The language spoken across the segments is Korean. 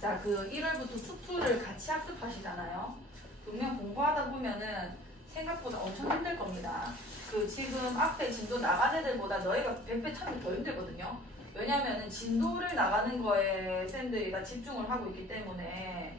자, 그 1월부터 수투를 같이 학습하시잖아요. 분명 공부하다 보면은 생각보다 엄청 힘들 겁니다. 그 지금 앞에 진도 나간 애들보다 너희가 100배 1000배 더 힘들거든요. 왜냐면은 진도를 나가는 거에 쌤들이 다 집중을 하고 있기 때문에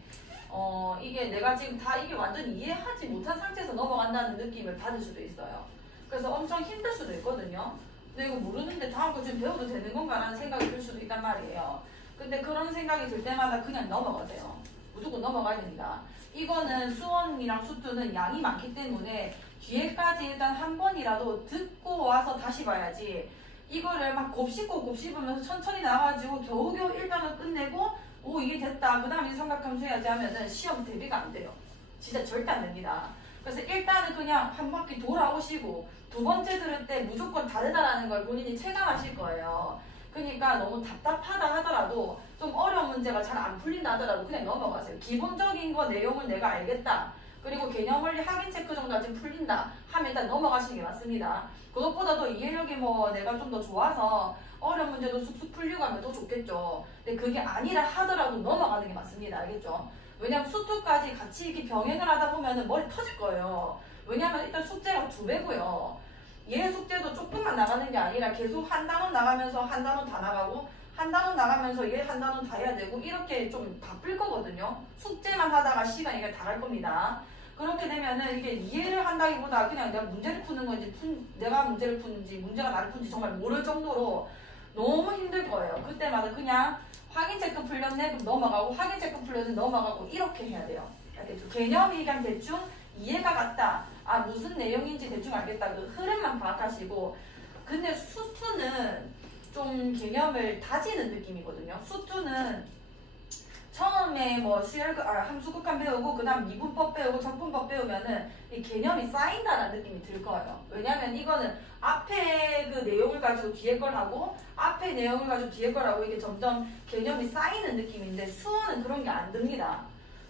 이게 내가 지금 다 이게 완전히 이해하지 못한 상태에서 넘어간다는 느낌을 받을 수도 있어요. 그래서 엄청 힘들 수도 있거든요. 근데 이거 모르는데 다음 거 지금 배워도 되는 건가 라는 생각이 들 수도 있단 말이에요. 근데 그런 생각이 들 때마다 그냥 넘어가세요. 무조건 넘어가야 됩니다. 이거는 수원이랑 수투는 양이 많기 때문에 뒤에까지 일단 한 번이라도 듣고 와서 다시 봐야지 이거를 막 곱씹고 곱씹으면서 천천히 나와가지고 겨우겨우 일단은 끝내고 오 이게 됐다 그 다음에 삼각함수 해야지 하면은 시험 대비가 안 돼요. 진짜 절대 안 됩니다. 그래서 일단은 그냥 한 바퀴 돌아오시고 두 번째 들을 때 무조건 다르다라는 걸 본인이 체감하실 거예요. 그러니까 너무 답답하다 하더라도 좀 어려운 문제가 잘 안 풀린다 하더라도 그냥 넘어가세요. 기본적인 거 내용은 내가 알겠다. 그리고 개념 원리 확인 체크 정도가 좀 풀린다 하면 일단 넘어가시는 게 맞습니다. 그것보다도 이해력이 뭐 내가 좀 더 좋아서 어려운 문제도 쑥쑥 풀리고 하면 더 좋겠죠. 근데 그게 아니라 하더라도 넘어가는 게 맞습니다. 알겠죠? 왜냐면 수투까지 같이 이렇게 병행을 하다 보면 머리 터질 거예요. 왜냐면 일단 숙제가 2배고요. 얘 숙제도 조금만 나가는 게 아니라 계속 한 단원 나가면서 한 단원 다 나가고 한 단원 나가면서 얘 한 단원 다 해야 되고 이렇게 좀 바쁠 거거든요. 숙제만 하다가 시간이 다 갈 겁니다. 그렇게 되면은 이게 이해를 한다기보다 그냥 내가 문제를 푸는 건지 내가 문제를 푸는지 문제가 나를 푸는지 정말 모를 정도로 너무 힘들 거예요. 그때마다 그냥 확인 체크 풀렸네 그럼 넘어가고 확인 체크 풀렸네 넘어가고 이렇게 해야 돼요. 알겠죠? 개념이 그냥 대충 이해가 갔다. 아 무슨 내용인지 대충 알겠다. 그 흐름만 파악하시고 근데 수투는 좀 개념을 다지는 느낌이거든요. 수투는 처음에 뭐 함수극한 배우고 그 다음 미분법 배우고 적분법 배우면은 이 개념이 쌓인다라는 느낌이 들 거예요. 왜냐면 이거는 앞에 그 내용을 가지고 뒤에 걸 하고 앞에 내용을 가지고 뒤에 걸 하고 이게 점점 개념이 쌓이는 느낌인데 수어는 그런 게 안 듭니다.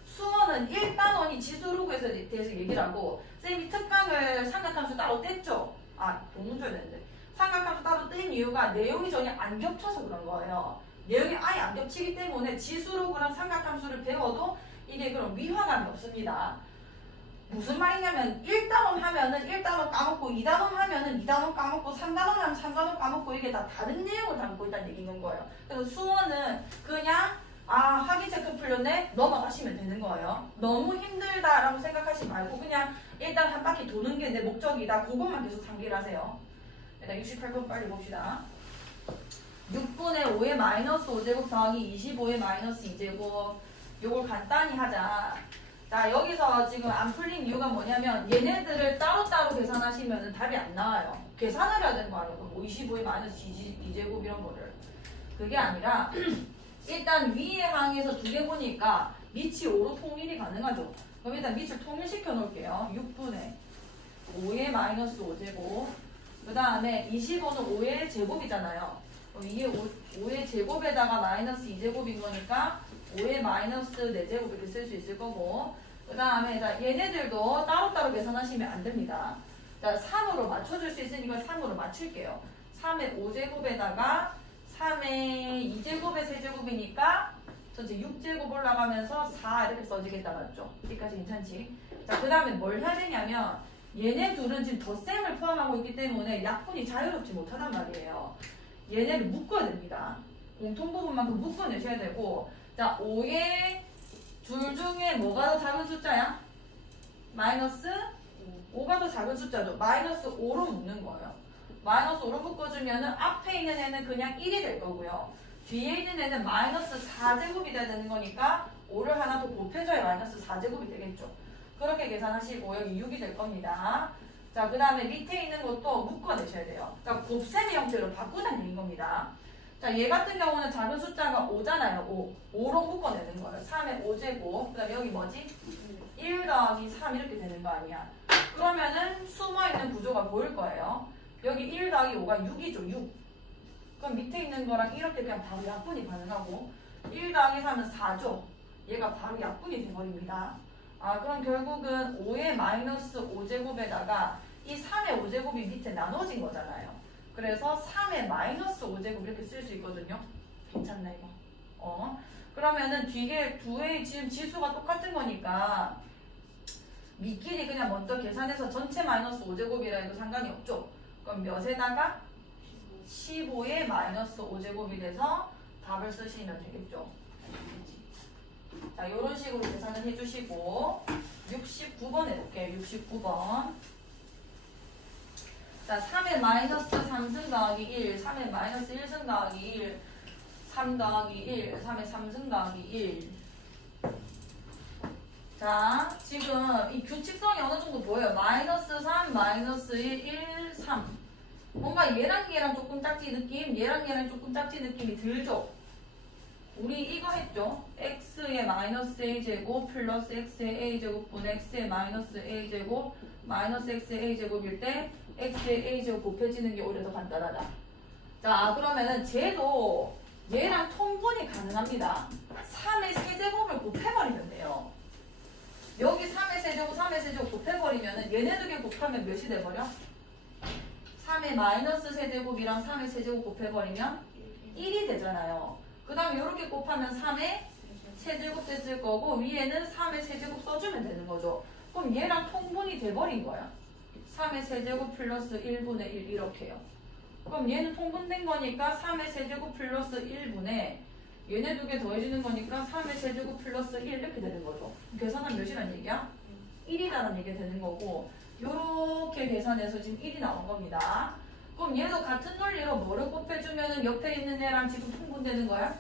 수어는 1단원이 지수로그에서 대해서 얘기를 하고 쌤이 특강을 삼각함수 따로 뗐죠. 아 너무 줘야 되는데 삼각함수 따로 뗀 이유가 내용이 전혀 안 겹쳐서 그런 거예요. 내용이 아예 안 겹치기 때문에 지수로그랑 삼각함수를 배워도 이게 그런 위화감이 없습니다. 무슨 말이냐면 1단원 하면은 1단원 까먹고 2단원 하면은 2단원 까먹고 3단원 하면 3단원 까먹고 이게 다 다른 내용을 담고 있다는 얘기인 거예요. 그래서 수어는 그냥 확인 체크 풀렸네 넘어가시면 되는 거예요. 너무 힘들다라고 생각하지 말고 그냥 일단 한 바퀴 도는 게 내 목적이다. 그것만 계속 상기를 하세요. 일단 68번 빨리 봅시다. 6분의 5의 마이너스 5제곱 더하기 25의 마이너스 2제곱 요걸 간단히 하자. 자 여기서 지금 안 풀린 이유가 뭐냐면 얘네들을 따로따로 계산하시면 답이 안 나와요. 계산을 해야 되는 거 아니에요. 뭐 25의 마이너스 2제곱 이런 거를. 그게 아니라 일단 위에 항에서 두 개 보니까 밑이 5로 통일이 가능하죠. 그럼 일단 밑을 통일시켜 놓을게요. 6분의 5의 마이너스 5제곱 그 다음에 25는 5의 제곱이잖아요. 이게 5의 제곱에다가 마이너스 2제곱인 거니까 5의 마이너스 4제곱 이렇게 쓸 수 있을 거고 그 다음에 얘네들도 따로따로 계산하시면 안 됩니다. 자, 3으로 맞춰줄 수 있으니까 3으로 맞출게요. 3의 5제곱에다가 3의 2제곱의 세제곱이니까 전체 6제곱 올라가면서 4 이렇게 써지겠다 맞죠? 여기까지 괜찮지? 자, 그 다음에 뭘 해야 되냐면 얘네 둘은 지금 덧셈을 포함하고 있기 때문에 약분이 자유롭지 못하단 말이에요. 얘네를 묶어야 됩니다. 공통부분만큼 묶어내셔야 되고 자 5의 둘 중에 뭐가 더 작은 숫자야? 마이너스 5가 더 작은 숫자죠. 마이너스 5로 묶는 거예요. 마이너스 5로 묶어주면 앞에 있는 애는 그냥 1이 될 거고요. 뒤에 있는 애는 마이너스 4제곱이 돼야 되는 거니까 5를 하나 더 곱해줘야 마이너스 4제곱이 되겠죠. 그렇게 계산하시고 여기 6이 될 겁니다. 자, 그 다음에 밑에 있는 것도 묶어내셔야 돼요. 그러니까 곱셈의 형태로 바꾸자는 얘기인 겁니다. 자, 얘 같은 경우는 작은 숫자가 5잖아요. 5로 묶어내는 거예요. 3의 5제곱. 그 다음에 여기 뭐지? 1 더하기 3 이렇게 되는 거 아니야. 그러면은 숨어있는 구조가 보일 거예요. 여기 1 더하기 5가 6이죠. 6. 그럼 밑에 있는 거랑 이렇게 그냥 바로 약분이 가능하고 1 더하기 3은 4죠. 얘가 바로 약분이 돼버립니다. 그럼 결국은 5의 마이너스 5제곱에다가 이 3의 5제곱이 밑에 나눠진 거잖아요. 그래서 3의 마이너스 5제곱 이렇게 쓸 수 있거든요. 괜찮나 이거? 그러면은 뒤에 두 개의 지금 지수가 똑같은 거니까 미끼리 그냥 먼저 계산해서 전체 마이너스 5제곱이라 해도 상관이 없죠. 그럼 몇에다가 15에 마이너스 5제곱이 돼서 답을 쓰시면 되겠죠. 자, 이런 식으로 계산을 해주시고 69번 해볼게요. 69번. 자, 3의 마이너스 3승 더하기 1, 3의 마이너스 1승 더하기 1, 3 더하기 1, 3의 3승 더하기 1. 자, 지금 이 규칙성이 어느 정도 보여요. 마이너스 3, 마이너스 1, 1, 3. 뭔가 얘랑 얘랑 조금 짝지 느낌, 얘랑 얘랑 조금 짝지 느낌이 들죠? 우리 이거 했죠? x의 마이너스 a제곱 플러스 x의 a제곱분의 x의 마이너스 a제곱 마이너스 x의 a제곱일 때 x의 a제곱 곱해지는 게 오히려 더 간단하다. 자, 그러면은 쟤도 얘랑 통분이 가능합니다. 3의 세제곱을 곱해버리면 돼요. 여기 3의 세제곱, 3의 세제곱 곱해버리면은 얘네 두 개 곱하면 몇이 돼버려? 3의 마이너스 세제곱이랑 3의 세제곱 곱해버리면 1이 되잖아요. 그 다음에 이렇게 곱하면 3의 세제곱 됐을 거고 위에는 3의 세제곱 써주면 되는 거죠. 그럼 얘랑 통분이 돼버린 거야. 3의 세제곱 플러스 1분의 1 이렇게요. 그럼 얘는 통분된 거니까 3의 세제곱 플러스 1분의 얘네 두 개 더해주는 거니까 3의 세제곱 플러스 1 이렇게 되는 거죠. 계산하면 몇이란 얘기야? 1이라는 얘기가 되는 거고 요렇게 계산해서 지금 1이 나온 겁니다. 그럼 얘도 같은 논리로 뭐를 곱해주면 옆에 있는 애랑 지금 통분되는 거야?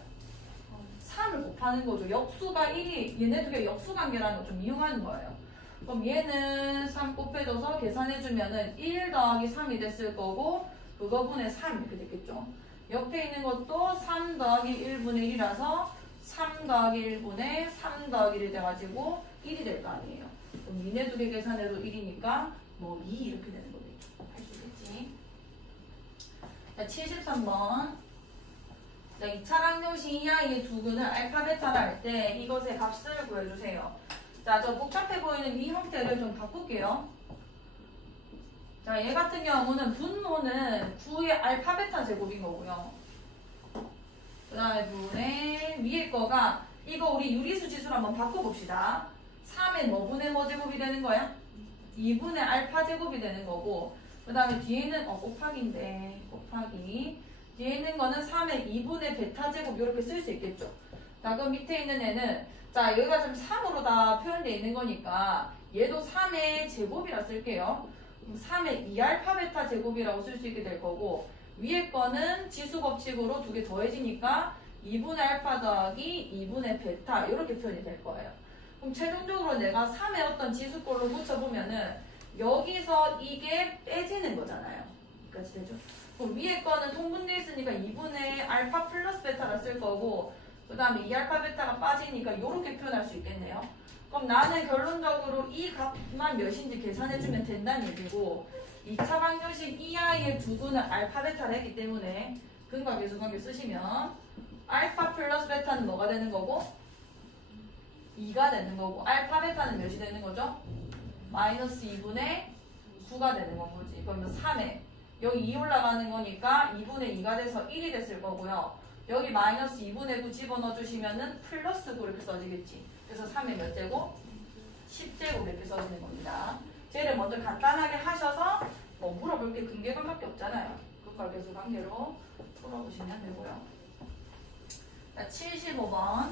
3을 곱하는 거죠. 역수가 1이 얘네 두 개 역수관계라는 거 좀 이용하는 거예요. 그럼 얘는 3 곱해줘서 계산해주면은 1 더하기 3이 됐을 거고 그거분의 3 이렇게 됐겠죠. 옆에 있는 것도 3 더하기 1분의 1이라서 3 더하기 1분의 3 더하기 1이 돼가지고 1이 될 거 아니에요. 그럼 얘네 두 개 계산해도 1이니까 뭐 2 이렇게 되는 거겠죠. 할 수 있겠지. 자, 73번. 자, 2차 방정식 이하의 두근을 알파 베타를 할 때 이것의 값을 구해주세요. 자, 저 복잡해 보이는 이 형태를 좀 바꿀게요. 자, 얘 같은 경우는 분모는 9의 알파 베타 제곱인 거고요. 그 다음에 분의 위에 거가 이거 우리 유리수 지수로 한번 바꿔봅시다. 3의 뭐 분의 뭐 제곱이 되는 거야? 2분의 알파 제곱이 되는 거고 그 다음에 뒤에는 곱하기인데 곱하기 뒤에 있는 거는 3의 2분의 베타 제곱 이렇게 쓸 수 있겠죠. 자, 그럼 밑에 있는 애는 자, 여기가 지금 3으로 다 표현되어 있는 거니까 얘도 3의 제곱이라 쓸게요. 그럼 3의 2알파 베타 제곱이라고 쓸 수 있게 될 거고 위에 거는 지수 법칙으로 두 개 더해지니까 2분의 알파 더하기 2분의 베타 이렇게 표현이 될 거예요. 그럼 최종적으로 내가 3의 어떤 지수꼴로 붙여보면은 여기서 이게 빼지는 거잖아요. 여기까지 되죠? 그럼 위에 거는 통분되어 있으니까 2분의 알파 플러스 베타라 쓸 거고 그 다음에 2알파 베타가 빠지니까 이렇게 표현할 수 있겠네요. 그럼 나는 결론적으로 이 값만 몇인지 계산해주면 된다는 얘기고 2차 방정식 이하의 두근을 알파 베타를 했기 때문에 근과 계수관계 쓰시면 알파 플러스 베타는 뭐가 되는 거고 2가 되는 거고 알파 베타는 몇이 되는 거죠? 마이너스 2분의 9가 되는 건 거지. 그러면 3에 여기 2 올라가는 거니까 2분의 2가 돼서 1이 됐을 거고요. 여기 마이너스 2분의 9 집어넣어 주시면은 플러스 9 이렇게 써지겠지. 그래서 3의 몇 제곱? 10제곱 이렇게 써지는 겁니다. 쟤를 먼저 간단하게 하셔서 뭐 물어볼 게 근계관밖에 없잖아요. 근과 계수 관계로 풀어보시면 되고요. 자, 75번.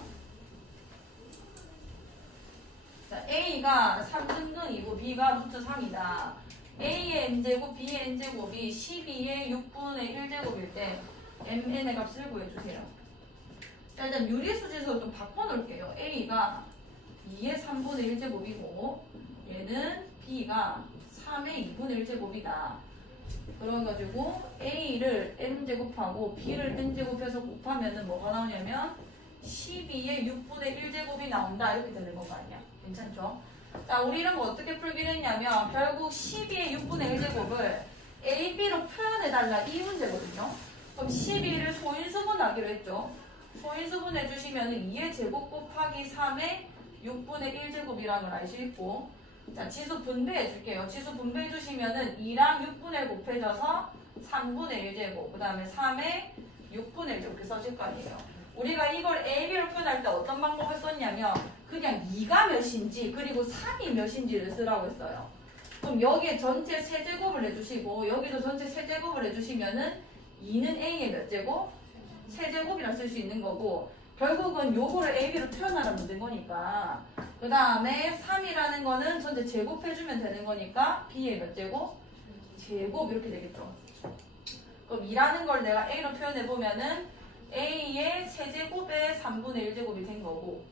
자, A가 3등분이고 B가 루트 3이다. A의 n제곱, B의 n제곱이 12의 6분의 1제곱일 때 mn의 값을 구해주세요. 자, 일단 유리수지수 좀 바꿔놓을게요. A가 2의 3분의 1제곱이고 얘는 B가 3의 2분의 1제곱이다. 그래가지고 A를 n제곱하고 B를 n제곱해서 곱하면은 뭐가 나오냐면 12의 6분의 1제곱이 나온다. 이렇게 되는 거 아니야? 괜찮죠? 자, 우리 이런 거 어떻게 풀기로 했냐면 결국 12의 6분의 1제곱을 A, B로 표현해달라 이 문제거든요. 그럼 12를 소인수분하기로 했죠. 소인수분 해주시면 2의 제곱 곱하기 3의 6분의 1제곱이라는 걸 알 수 있고 자, 지수 분배해 줄게요. 지수 분배해 주시면은 2랑 6분의 1 곱해져서 3분의 1제곱 그 다음에 3의 6분의 1제곱 이렇게 써질 거 아니에요. 우리가 이걸 A, B로 표현할 때 어떤 방법을 썼냐면 그냥 2가 몇인지 그리고 3이 몇인지를 쓰라고 했어요. 그럼 여기에 전체 세제곱을 해주시고 여기도 전체 세제곱을 해주시면은 2는 A의 몇 제곱? 세제곱이라 쓸 수 있는 거고 결국은 요거를 A, B로 표현하라 문제인 거니까 그 다음에 3이라는 거는 전체 제곱해주면 되는 거니까 B의 몇 제곱? 제곱 이렇게 되겠죠. 그럼 2라는 걸 내가 A로 표현해보면은 A의 세제곱의 3분의 1제곱이 된 거고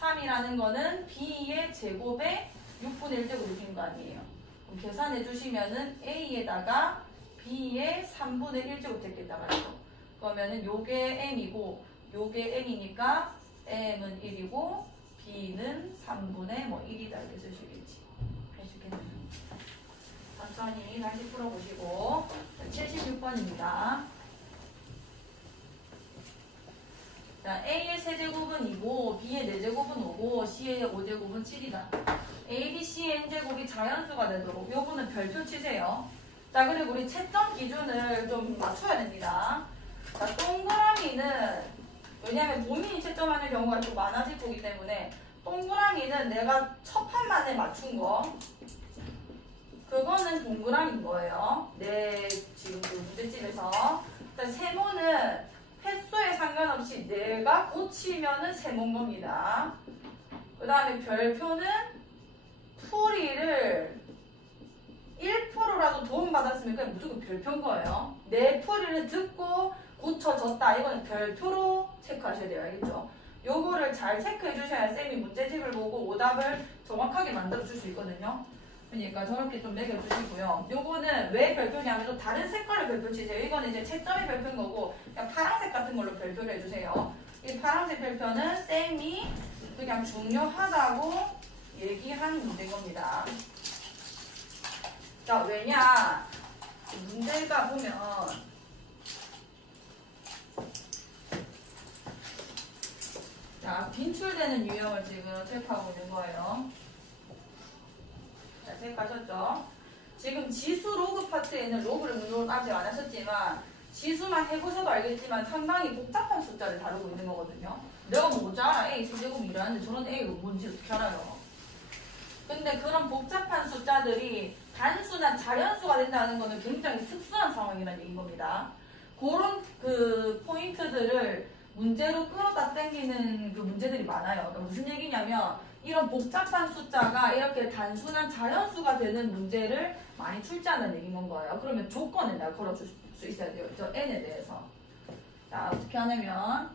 3이라는 거는 B의 제곱의 6분의 1제곱이 된 거 아니에요. 그럼 계산해 주시면은 A에다가 B의 3분의 1제곱 됐겠다 말이죠. 그러면은 요게 M이고 요게 M이니까 M은 1이고 B는 3분의 1이다 이렇게 쓸 수 있겠지. 할 수 있겠네요. 천천히 다시 풀어보시고 76번입니다. 자, A의 세제곱은 2고 B의 4제곱은 5고 C의 5제곱은 7이다. A, B, C의 n제곱이 자연수가 되도록 요거는 별표 치세요. 자, 그리고 우리 채점 기준을 좀 맞춰야 됩니다. 자, 동그라미는 왜냐하면 본인이 채점하는 경우가 좀 많아질 거기 때문에 동그라미는 내가 첫 판만에 맞춘 거 그거는 동그라미인 거예요. 네, 지금 그 문제집에서. 자, 세모는 횟수에 상관없이 내가 고치면은 세모인 겁니다. 그 다음에 별표는 풀이를 1%라도 도움받았으면 그냥 무조건 별표인 거예요. 내 풀이를 듣고 고쳐졌다. 이건 별표로 체크하셔야 돼요. 알겠죠? 요거를 잘 체크해 주셔야 쌤이 문제집을 보고 오답을 정확하게 만들어 줄 수 있거든요. 그러니까 저렇게 좀 매겨주시고요. 요거는 왜 별표냐면 또 다른 색깔로 별표 치세요. 이거는 이제 채점의 별표인 거고 그냥 파란색 같은 걸로 별표를 해주세요. 이 파란색 별표는 쌤이 그냥 중요하다고 얘기한 문제인 겁니다. 자, 왜냐? 문제가 보면 자, 빈출되는 유형을 지금 체크하고 있는 거예요. 자, 체크하셨죠? 지금 지수 로그 파트에는 로그를 물론 아직 안 하셨지만 지수만 해보셔도 알겠지만 상당히 복잡한 숫자를 다루고 있는 거거든요. 내가 뭐 어찌 알아? A 세제곱이 이러는데 저런 A가 뭔지 어떻게 알아요? 근데 그런 복잡한 숫자들이 단수나 자연수가 된다는 거는 굉장히 특수한 상황이라는 얘기인 겁니다. 그런 그 포인트들을 문제로 끌어다 당기는 그 문제들이 많아요. 그러니까 무슨 얘기냐면 이런 복잡한 숫자가 이렇게 단순한 자연수가 되는 문제를 많이 출제한다는 얘기인 거예요. 그러면 조건을 내가 걸어줄 수 있어야 돼요. 저 n에 대해서. 자, 어떻게 하냐면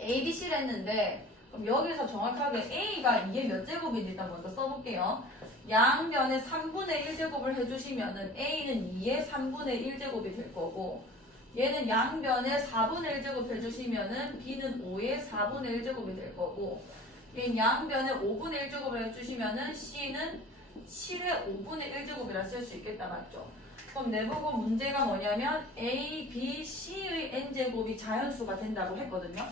A, B, C를 했는데 그럼 여기서 정확하게 A가 이게 몇 제곱인지 일단 먼저 써볼게요. 양변에 3분의 1제곱을 해주시면은 A는 2의 3분의 1제곱이 될 거고 얘는 양변에 4분의 1제곱 해주시면은 B는 5의 4분의 1제곱이 될 거고 얘는 양변에 5분의 1제곱을 해주시면은 C는 7의 5분의 1제곱이라 쓸 수 있겠다 맞죠? 그럼 내보고 문제가 뭐냐면 A, B, C의 n제곱이 자연수가 된다고 했거든요.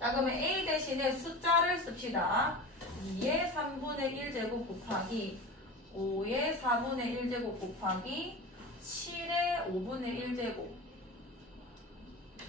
자, 그러면 A 대신에 숫자를 씁시다. 2의 3분의 1제곱 곱하기 5의 4분의 1제곱 곱하기 7의 5분의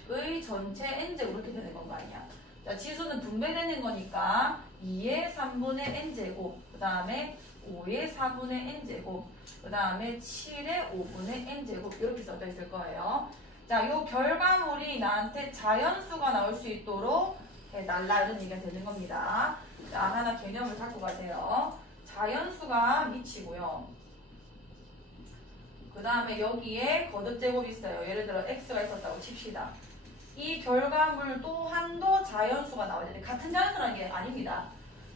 1제곱의 전체 n제곱 이렇게 되는 건 거 아니야. 자, 지수는 분배되는 거니까 2의 3분의 n제곱 그 다음에 5의 4분의 n제곱 그 다음에 7의 5분의 n제곱 이렇게 써져 있을 거예요. 자, 요 결과물이 나한테 자연수가 나올 수 있도록 해달라 이런 얘기가 되는 겁니다. 자, 하나 개념을 갖고 가세요. 자연수가 미치고요. 그 다음에 여기에 거듭제곱이 있어요. 예를 들어 x가 있었다고 칩시다. 이 결과물 또한도 자연수가 나와야 돼요. 같은 자연수라는 게 아닙니다.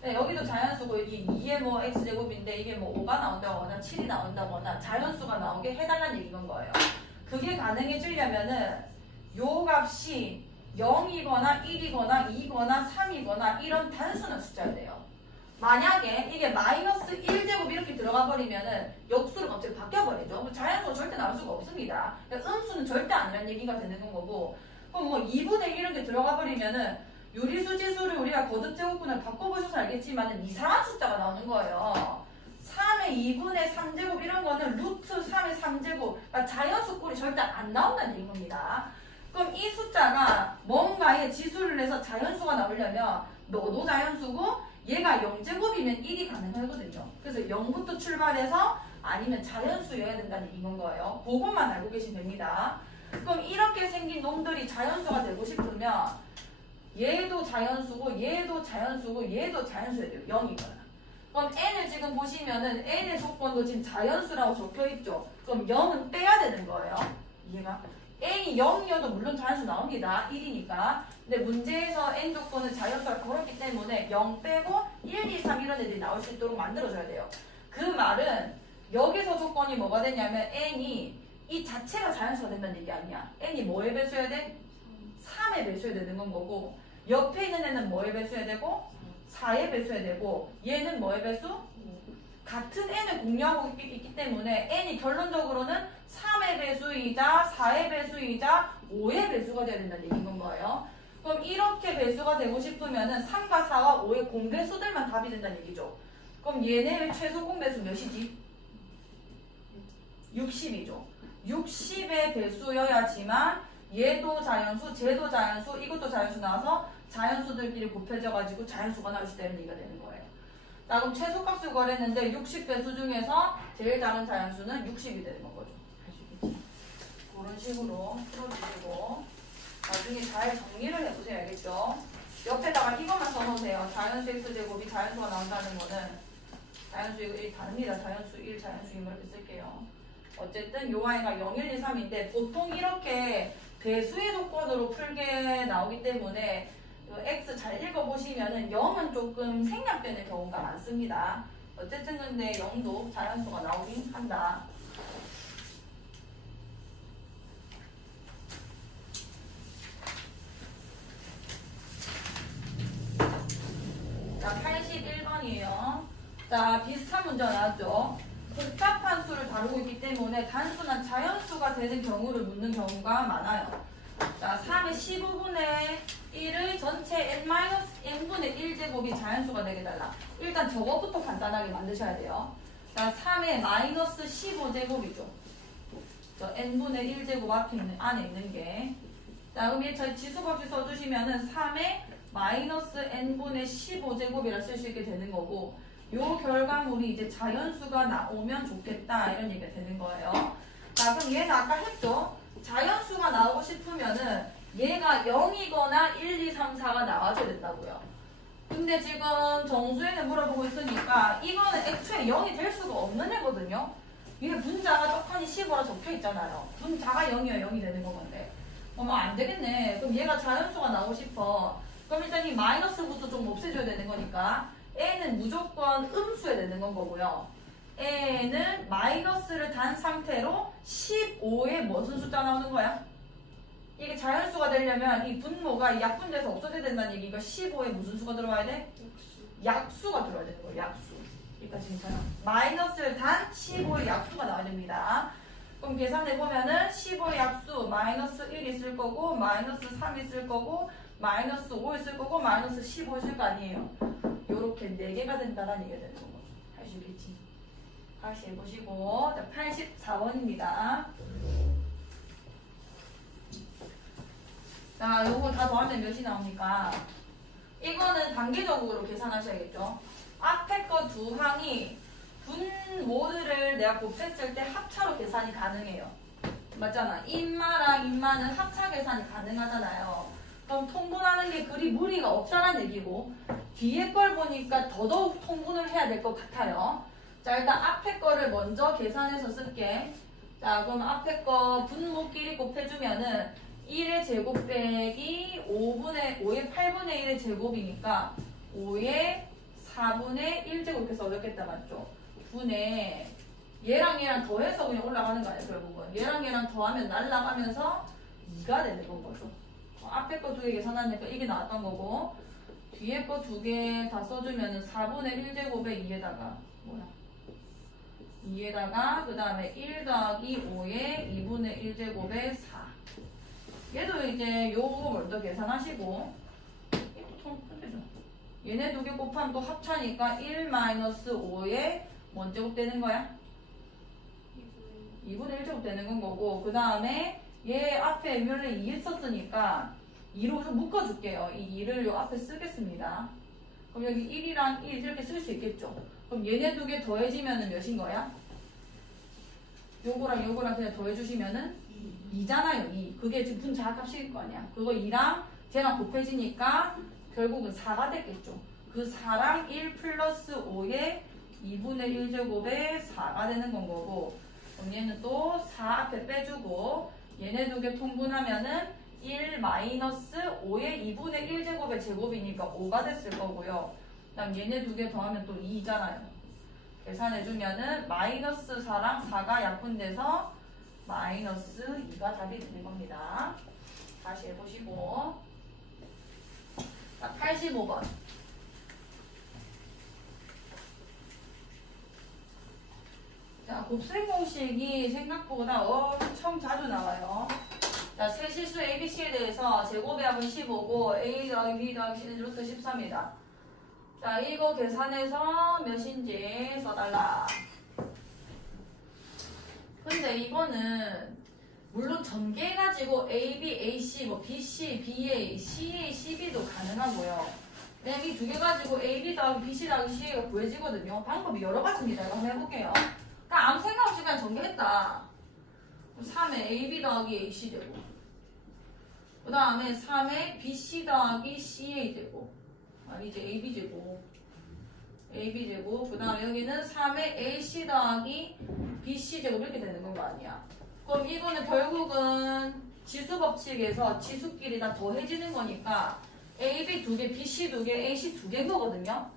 네, 여기도 자연수고 여기 2의 뭐 x제곱인데 이게 뭐 5가 나온다거나 7이 나온다거나 자연수가 나오게 해달라는 얘기인 거예요. 그게 가능해지려면은 요 값이 0이거나 1이거나 2거나 3이거나 이런 단순한 숫자야 돼요. 만약에 이게 마이너스 1제곱 이렇게 들어가 버리면은 역수로 갑자기 바뀌어버리죠. 뭐 자연수가 절대 나올 수가 없습니다. 그러니까 음수는 절대 아니라는 얘기가 되는 거고 그럼 뭐 2분의 1 이렇게 들어가 버리면은 유리수 지수를 우리가 거듭제곱분을 바꿔보셔서 알겠지만 이상한 숫자가 나오는 거예요. 3의 2분의 3제곱 이런 거는 루트 3의 3제곱 그러니까 자연수 꼴이 절대 안 나온다는 얘기인 겁니다. 그럼 이 숫자가 뭔가의 지수를 내서 자연수가 나오려면 너도 자연수고 얘가 0제곱이면 1이 가능하거든요. 그래서 0부터 출발해서 아니면 자연수여야 된다는 얘기인 거예요. 그것만 알고 계시면 됩니다. 그럼 이렇게 생긴 놈들이 자연수가 되고 싶으면 얘도 자연수고 얘도 자연수고 얘도 자연수여야 돼요. 0이거나. 그럼 n을 지금 보시면은 n의 조건도 지금 자연수라고 적혀있죠. 그럼 0은 빼야 되는 거예요. 이해가? n이 0이어도 물론 자연수 나옵니다. 1이니까. 근데 문제에서 n 조건은 자연수가 걸었기 때문에 0 빼고 1, 2, 3 이런 애들이 나올 수 있도록 만들어줘야 돼요. 그 말은 여기서 조건이 뭐가 되냐면 n이 이 자체가 자연수가 된다는 얘기 아니야. n이 뭐에 배수해야 돼? 3에 배수해야 되는 건 거고 옆에 있는 애는 뭐에 배수해야 되고 4에 배수해야 되고 얘는 뭐에 배수? 같은 n을 공유하고 있기 때문에 n이 결론적으로는 3의 배수이자 4의 배수이자 5의 배수가 돼야 된다는 얘기인 거예요. 그럼 이렇게 배수가 되고 싶으면은 3과 4와 5의 공배수들만 답이 된다는 얘기죠. 그럼 얘네의 최소 공배수 몇이지? 60이죠. 60의 배수여야지만 얘도 자연수, 쟤도 자연수, 이것도 자연수 나와서 자연수들끼리 곱해져가지고 자연수가 나올 수 있다는 얘기가 되는 거예요. 자, 그럼 최소값을 구하랬는데 60배수 중에서 제일 작은 자연수는 60이 되는 거죠. 아시겠지? 그런 식으로 풀어주시고 나중에 잘 정리를 해보세요. 알겠죠? 옆에다가 이것만 써놓으세요. 자연수 x제곱이 자연수가 나온다는 거는 자연수 1 다릅니다. 자연수 1, 자연수 2 이렇게 쓸게요. 어쨌든 요 아이가 0, 1, 2, 3인데 보통 이렇게 배수의 조건으로 풀게 나오기 때문에 x 잘 읽어보시면은 0은 조금 생략되는 경우가 많습니다. 어쨌든 근데 0도 자연수가 나오긴 한다. 자, 81번이에요. 자, 비슷한 문제가 나왔죠. 복잡한 수를 다루고 있기 때문에 단순한 자연수가 되는 경우를 묻는 경우가 많아요. 자, 3의 15분의 1의 전체 n-n분의 1제곱이 자연수가 되게 달라. 일단 저거부터 간단하게 만드셔야 돼요. 자, 3의 마이너스 15제곱이죠. 저 n분의 1제곱 앞에 있는, 안에 있는 게. 자, 그럼 저희 지수값을 써주시면은 3의 마이너스 n분의 15제곱이라 쓸 수 있게 되는 거고, 요 결과물이 이제 자연수가 나오면 좋겠다 이런 얘기가 되는 거예요. 자, 그럼 얘는 아까 했죠? 자연수가 나오고 싶으면은 얘가 0이거나 1, 2, 3, 4가 나와줘야 된다고요. 근데 지금 정수에는 물어보고 있으니까 이거는 애초에 0이 될 수가 없는 애거든요. 이게 분자가 떡하니 15라 적혀 있잖아요. 분자가 0이어야 0이 되는 건데. 어머 안 되겠네. 그럼 얘가 자연수가 나오고 싶어. 그럼 일단 이 마이너스부터 좀 없애줘야 되는 거니까 n은 무조건 음수에 되는 건 거고요. n은 마이너스를 단 상태로 15에 무슨 숫자 나오는 거야? 이게 자연수가 되려면 이 분모가 약분돼서 없어져야 된다는 얘기가 15에 무슨 수가 들어와야 돼? 약수가 들어와야 되는 거예요. 약수. 그러니까 지금 마이너스를 단 15의 약수가 나와야 됩니다. 그럼 계산해보면은 15의 약수 마이너스 1이 있을 거고 마이너스 3이 있을 거고 마이너스 5 있을 거고 마이너스 15 있을 거 아니에요. 요렇게 4개가 된다는 얘기가 되는 거죠. 할 수 있겠지. 다시 해보시고 자, 84번입니다. 자, 요거 다 더하면 몇이 나옵니까? 이거는 단계적으로 계산하셔야겠죠. 앞에 거 두 항이 분모들을 내가 곱했을 때 합차로 계산이 가능해요. 맞잖아. 인마랑 인마는 합차 계산이 가능하잖아요. 그럼 통분하는 게 그리 무리가 없다는 얘기고 뒤에 걸 보니까 더더욱 통분을 해야 될 것 같아요. 자, 일단 앞에 거를 먼저 계산해서 쓸게. 자, 그럼 앞에 거 분모끼리 곱해주면은 1의 제곱 빼기 5의 8분의 1의 제곱이니까 5의 4분의 1제곱 이렇게 써졌겠다. 맞죠? 분의 얘랑 더해서 그냥 올라가는 거 아니에요. 결국은 얘랑 더하면 날라가면서 2가 되는 건 거죠. 앞에 거 2개 계산하니까 이게 나왔던 거고 뒤에 거 2개 다 써주면 4분의 1제곱에 2에다가 뭐야? 2에다가 그 다음에 1 더하기 5에 2분의 1제곱에 4. 얘도 이제 요거 먼저 계산하시고 얘네 2개 곱하면 또 합차니까 1 마이너스 5에 뭔 제곱 되는 거야? 2분의 1제곱 되는 건 거고 그 다음에 얘 앞에 원래 2 썼으니까 2로 좀 묶어줄게요. 이 2를 요 앞에 쓰겠습니다. 그럼 여기 1이랑 1 이렇게 쓸 수 있겠죠. 그럼 얘네 두 개 더해지면은 몇인 거야? 요거랑 요거랑 그냥 더해주시면은 2잖아요. 2. 그게 지금 분자값일 거 아니야. 그거 2랑 쟤랑 곱해지니까 결국은 4가 됐겠죠. 그 4랑 1 플러스 5의 2분의 1제곱에 4가 되는 건 거고, 그럼 얘는 또 4 앞에 빼주고 얘네 두 개 통분하면은 1 마이너스 5의 2분의 1제곱의 제곱이니까 5가 됐을 거고요. 그 다음 얘네 두 개 더하면 또 2잖아요. 계산해주면은 마이너스 4랑 4가 약분돼서 마이너스 2가 답이 되는 겁니다. 다시 해보시고. 자, 85번. 자, 곱셈 공식이 생각보다 엄청 자주 나와요. 자, 세실수 ABC에 대해서 제곱의 합은 15고 A 더하기 B 더하기 C는 루트 13이다. 자, 이거 계산해서 몇인지 써달라. 근데 이거는 물론 전개해가지고 A, B, A, C, 뭐 B, C, B, A, C, A, C, B도 가능하고요. 그냥 이 두 개 가지고 A, B 더하기 B, C 더하기 C, A가 구해지거든요. 방법이 여러 가지입니다. 이거 한번 해볼게요. 그러니까 아무 생각 없이 그냥 전개했다. 3에 A, B 더하기 A, C 되고, 그 다음에 3에 B, C 더하기 C, A 되고, 이제 A, B 제곱, A, B 제곱, 그 다음에 여기는 3에 A, C 더하기 B, C 제곱 이렇게 되는 거 아니야. 그럼 이거는 결국은 지수법칙에서 지수끼리 다 더해지는 거니까 A, B 두 개, B, C 두 개, A, C 두 개인 거거든요.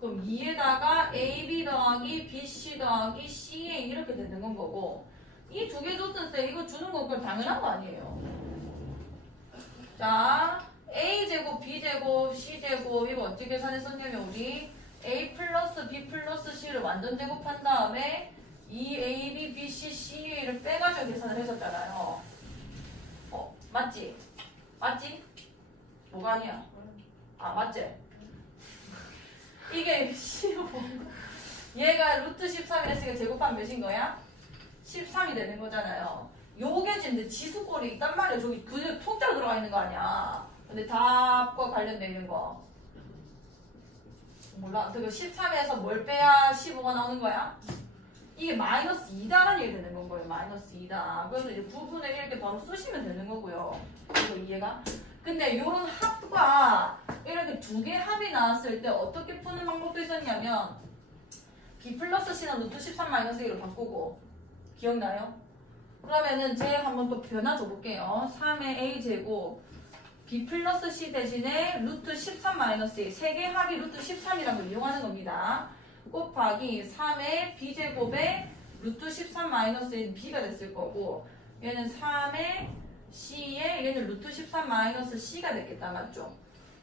그럼 2에다가 A, B 더하기 B, C 더하기 C, A 이렇게 되는 건 거고, 이 두 개 줬을 때 이거 주는 건 그건 당연한 거 아니에요. 자, A제곱, B제곱, C제곱 이거 어떻게 계산했었냐면 우리 A 플러스 B 플러스 C를 완전 제곱한 다음에 2AB, BC, CA를 빼가지고 계산을 했었잖아요. 맞지? 맞지? 뭐가 아니야? 맞지? 이게 얘가 루트 13이랬으니까 제곱하면 몇인 거야? 13이 되는 거잖아요. 요게 지금 지수꼴이 있단 말이야. 저기 그냥 통째로 들어가 있는 거 아니야. 근데 답과 관련돼 있는 거. 몰라. 그 13에서 뭘 빼야 15가 나오는 거야? 이게 마이너스 2다라는 얘기 되는 건 거예요. 마이너스 2다. 그래서 이제 부분을 이렇게 바로 쓰시면 되는 거고요. 이거 이해가? 근데 요런 합과 이렇게 두 개 합이 나왔을 때 어떻게 푸는 방법도 있었냐면 B 플러스 C는 루트 13 마이너스 1로 바꾸고, 기억나요? 그러면은 제 한번 또 변화 줘볼게요. 3의 A제곱 B 플러스 C 대신에 루트 13 마이너스 1, 세 개 합이 루트 13이라는 걸 이용하는 겁니다. 곱하기 3의 B제곱에 루트 13 마이너스 1은 B가 됐을 거고, 얘는 3의 C에 얘는 루트 13 마이너스 C가 됐겠다. 맞죠?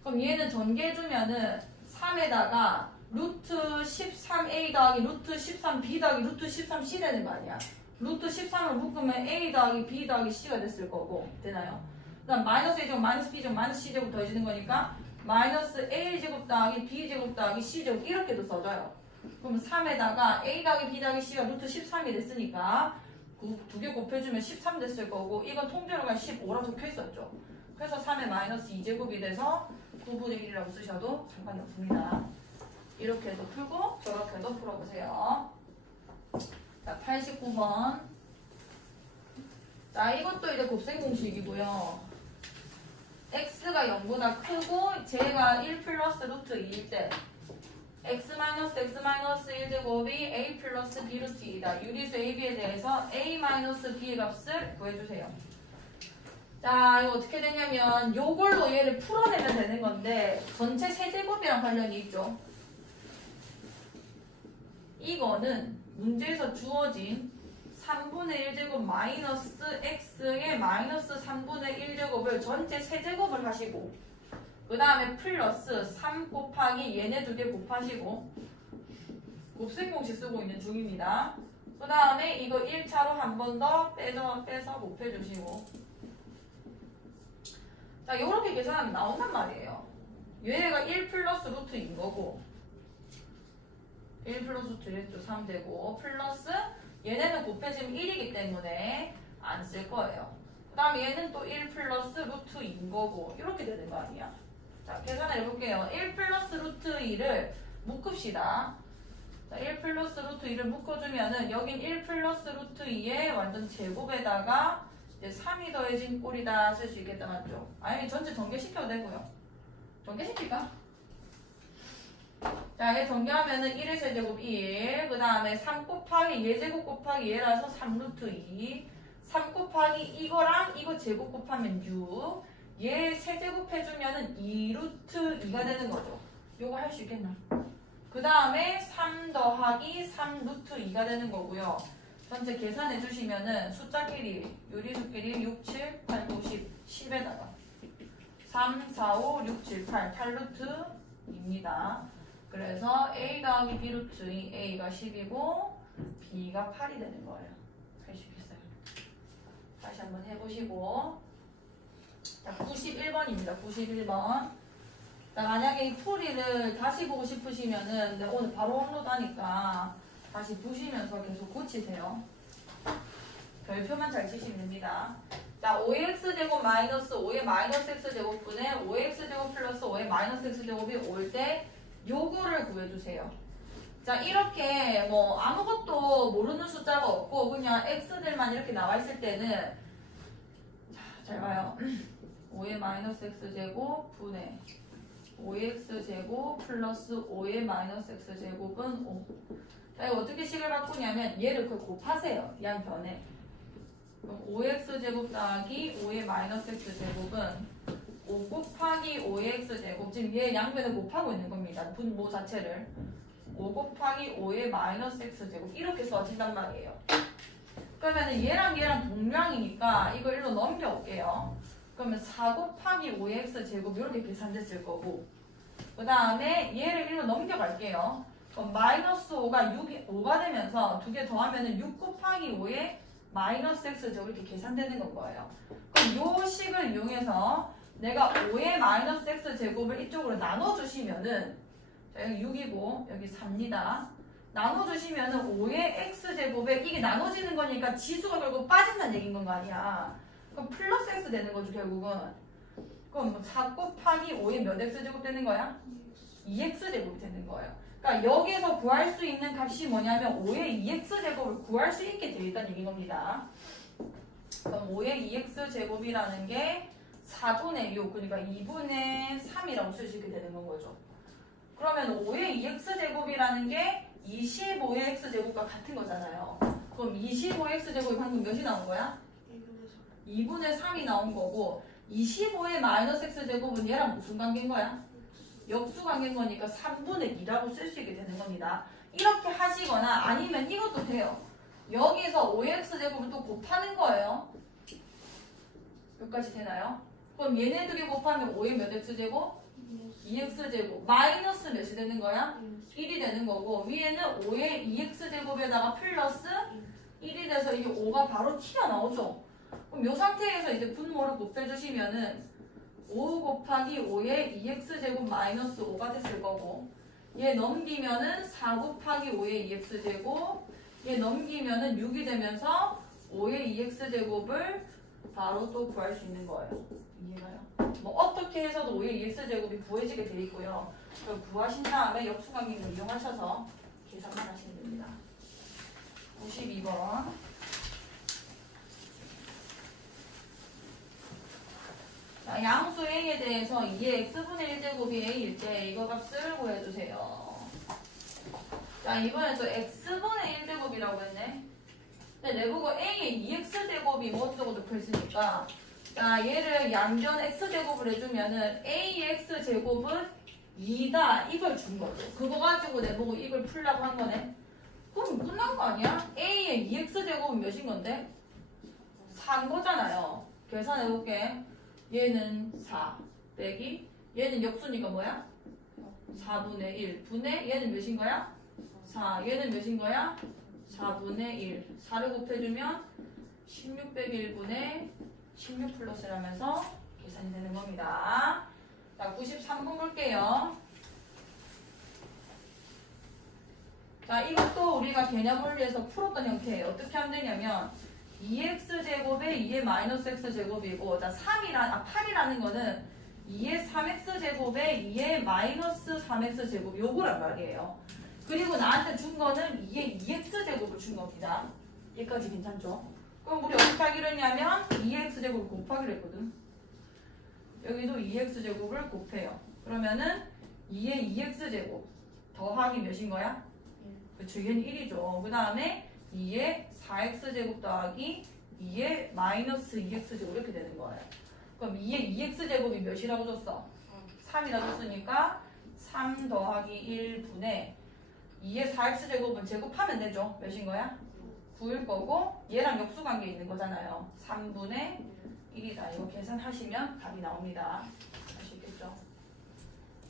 그럼 얘는 전개해주면은 3에다가 루트 13A 더하기 루트 13B 더하기 루트 13C 되는 거 아니야. 루트 13을 묶으면 A 더하기 B 더하기 C가 됐을 거고, 되나요? 그 다음 마이너스 A제곱 마이너스 B제곱 마이너스 C제곱 더해지는 거니까 마이너스 A제곱 더하기 B제곱 더하기 C제곱 이렇게도 써져요. 그럼 3에다가 A 더하기 B 더하기 C가 루트 13이 됐으니까 두 개 곱해주면 13 됐을 거고, 이건 통째로 그냥 15라고 적혀 있었죠. 그래서 3의 마이너스 2제곱이 돼서 9분의 1이라고 쓰셔도 상관이 없습니다. 이렇게도 풀고 저렇게도 풀어보세요. 자, 89번. 자, 이것도 이제 곱셈 공식이고요. x가 0보다 크고 j가 1 플러스 루트 2일 때 x 마이너스 x 마이너스 1제곱이 a 플러스 b 루트 2이다. 유리수 ab에 대해서 a 마이너스 b의 값을 구해주세요. 자, 이거 어떻게 되냐면 요걸로 얘를 풀어내면 되는 건데 전체 세제곱이랑 관련이 있죠. 이거는 문제에서 주어진 3분의 1제곱 마이너스 x의 마이너스 3분의 1제곱을 전체 세제곱을 하시고, 그 다음에 플러스 3 곱하기 얘네 두 개 곱하시고 곱셈 공식 쓰고 있는 중입니다. 그 다음에 이거 1차로 한 번 더 빼서 곱해주시고, 자, 요렇게 계산하면 나온단 말이에요. 얘가 1 플러스 루트인 거고 1 플러스 루트 1도 3되고 플러스 얘네는 곱해지면 1이기 때문에 안 쓸 거예요. 그 다음 얘는 또 1 플러스 루트 2인 거고 이렇게 되는 거 아니야. 자, 계산해 볼게요. 1 플러스 루트 2를 묶읍시다. 자, 1 플러스 루트 2를 묶어주면은 여긴 1 플러스 루트 2의 완전 제곱에다가 이제 3이 더해진 꼴이다 쓸 수 있겠다 맞죠? 아니면 전체 전개시켜도 되고요. 전개시킬까? 자, 얘 전개하면은 1의 세제곱 1, 그 다음에 3 곱하기 얘제곱 곱하기 얘라서 3루트 2, 3 곱하기 이거랑 이거 제곱 곱하면 6, 얘 세제곱 해주면은 2루트 2가 되는 거죠. 요거 할 수 있겠나? 그 다음에 3 더하기 3루트 2가 되는 거고요. 전체 계산해 주시면은 숫자끼리, 요리수끼리 6, 7, 8, 9, 10, 10에다가 3, 4, 5, 6, 7, 8, 8루트 2입니다. 그래서 A 더하기 B 루트 2, A가 10이고 B가 8이 되는 거예요. 할 수 있겠어요? 다시 한번 해보시고. 자, 91번입니다. 91번. 자, 만약에 이 풀이를 다시 보고 싶으시면은 오늘 바로 업로드 하니까 다시 보시면서 계속 고치세요. 별표만 잘 치시면 됩니다. 자, 5x제곱 마이너스 5의 마이너스 x제곱분의 5x제곱 플러스 5의 마이너스 x제곱이 올 때 요거를 구해주세요. 자, 이렇게 뭐 아무것도 모르는 숫자가 없고 그냥 x들만 이렇게 나와 있을 때는 자, 잘 봐요. 5의 마이너스 x제곱 분의 5x제곱 플러스 5의 마이너스 x제곱은 5. 자, 이거 어떻게 식을 바꾸냐면 얘를 그걸 곱하세요. 양변에. 그럼 5x제곱 더하기 5의 마이너스 x제곱은 5 곱하기 5의 x제곱. 지금 얘 양변을 곱하고 있는 겁니다. 분모 자체를. 5 곱하기 5의 마이너스 x제곱. 이렇게 써진단 말이에요. 그러면 얘랑 얘랑 동량이니까 이거 일로 넘겨올게요. 그러면 4 곱하기 5의 x제곱 이렇게 계산됐을 거고 그 다음에 얘를 일로 넘겨갈게요. 그럼 마이너스 5가 5가 되면서 두 개 더하면 6 곱하기 5의 마이너스 x제곱 이렇게 계산되는 건 거예요. 그럼 요 식을 이용해서 내가 5의 마이너스 x제곱을 이쪽으로 나눠주시면은 자, 여기 6이고 여기 4입니다. 나눠주시면은 5의 x제곱에 이게 나눠지는 거니까 지수가 결국 빠진다는 얘기인 건 거 아니야. 그럼 플러스 x 되는 거죠 결국은. 그럼 4 곱하기 5의 몇 x제곱 되는 거야? 2x제곱이 되는 거예요. 그러니까 여기서 구할 수 있는 값이 뭐냐면 5의 2x제곱을 구할 수 있게 되어 있다는 얘기인 겁니다. 그럼 5의 2x제곱이라는 게 4분의 6, 그러니까 2분의 3이라고 쓸 수 있게 되는 건 거죠. 그러면 5의 2x제곱이라는 게 25의 x제곱과 같은 거잖아요. 그럼 25의 x제곱이 방금 몇이 나온 거야? 2분의 3이 나온 거고 25의 마이너스 x제곱은 얘랑 무슨 관계인 거야? 역수 관계인 거니까 3분의 2라고 쓸 수 있게 되는 겁니다. 이렇게 하시거나 아니면 이것도 돼요. 여기서 5x제곱을 또 곱하는 거예요. 여기까지 되나요? 그럼 얘네들이 곱하면 5의 몇 x제곱? 2x제곱. 마이너스 몇이 되는 거야? 1이 되는 거고 위에는 5의 2x제곱에다가 플러스 1이 돼서 이게 5가 바로 튀어나오죠. 그럼 이 상태에서 이제 분모를 곱해주시면은 5 곱하기 5의 2x제곱 마이너스 5가 됐을 거고 얘 넘기면은 4 곱하기 5의 2x제곱 얘 넘기면은 6이 되면서 5의 2x제곱을 바로 또 구할 수 있는 거예요. 이해가요? 뭐 어떻게 해서도 5의 2x제곱이 구해지게 돼 있고요. 그걸 구하신 다음에 역수관계를 이용하셔서 계산만 하시면 됩니다. 92번 자, 양수 A에 대해서 2의 x분의 1제곱이 A일 때 이거 값을 구해주세요. 자, 이번엔 또 x분의 1제곱이라고 했네. 근데 내보고 A의 2x제곱이 뭐 어쩌고 적혀 있으니까 자, 얘를 양변 x제곱을 해주면은 A의 x제곱은 2다 이걸 준 거죠. 그거 가지고 내보고 이걸 풀라고 한 거네. 그럼 끝난 거 아니야? A의 2x제곱은 몇인 건데? 4인 거잖아요. 계산해볼게. 얘는 4 빼기 얘는 역수니까 뭐야? 4분의 1 분의 얘는 몇인 거야? 4 얘는 몇인 거야? 4분의 1 4를 곱해주면 16 빼기 1분의 16 플러스라면서 계산이 되는 겁니다. 자, 93번 볼게요. 자, 이것도 우리가 개념 원리에서 풀었던 형태예요. 어떻게 하면 되냐면 2x제곱에 2의 마이너스 x제곱이고, 자, 8이라는 거는 2의 3x제곱에 2의 마이너스 3x제곱 요거란 말이에요. 그리고 나한테 준 거는 2의 2x제곱을 준 겁니다. 여기까지 괜찮죠? 그럼 우리 어떻게 하기로 했냐면 2x제곱을 곱하기로 했거든. 여기도 2x제곱을 곱해요. 그러면은 2의 2x제곱 더하기 몇인 거야? 그렇죠. 얘는 1이죠. 그 다음에 2의 4x제곱 더하기 2의 마이너스 2x제곱 이렇게 되는 거예요. 그럼 2의 2x제곱이 몇이라고 줬어? 3이라고 줬으니까 3 더하기 1분의 2의 4x제곱은 제곱하면 되죠. 몇인 거야? 9일 거고 얘랑 역수관계 있는 거잖아요. 3분의 1이다. 이거 계산하시면 답이 나옵니다. 아시겠죠?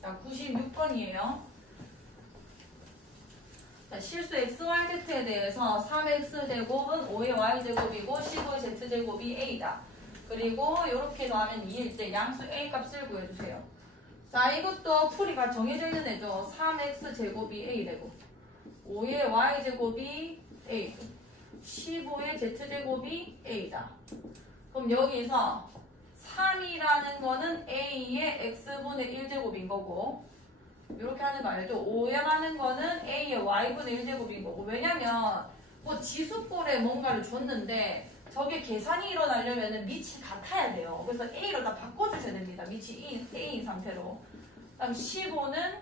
자, 96번이에요. 자, 실수 xyz에 대해서 3x제곱은 5의 y제곱이고 15의 z제곱이 a다. 그리고 이렇게 더하면 2일 때 양수 a 값을 구해주세요. 자, 이것도 풀이가 정해져 있는 애죠. 3x제곱이 a 되고 5의 y제곱이 a, 15의 z제곱이 a다. 그럼 여기서 3이라는 거는 a의 x분의 1제곱인 거고, 이렇게 하는 거 알죠? 5라는 거는 a의 y분의 1제곱인 거고. 왜냐면 뭐 지수꼴에 뭔가를 줬는데 저게 계산이 일어나려면 밑이 같아야 돼요. 그래서 a로 다 바꿔주셔야 됩니다. 밑이 a인 상태로. 그다음 15는